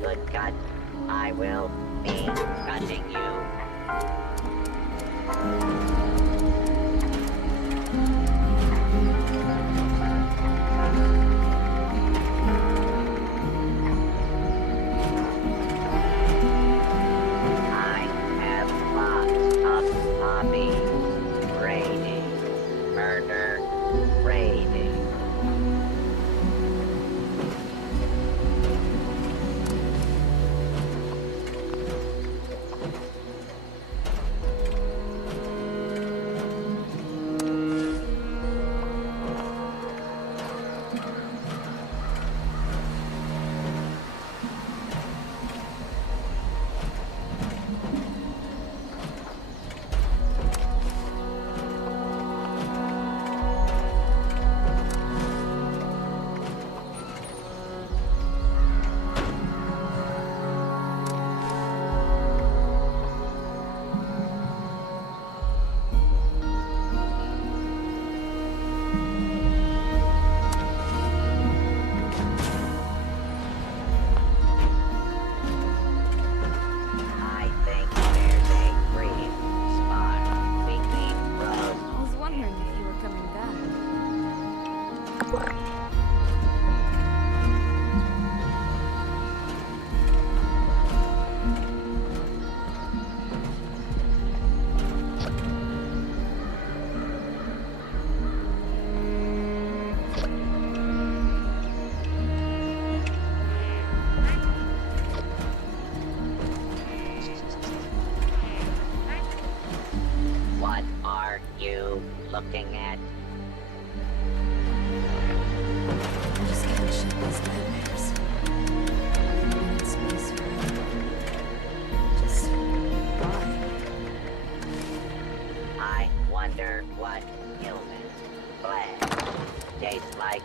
good cut. I will be cutting you. I have lots of hobbies. Raiding, murder, raiding. I think there's a green spot between rows. I was wondering if you were coming back. What are you looking at? I'm just gonna shut these nightmares. I've been in space forever. Just why? I wonder what human flesh tastes like.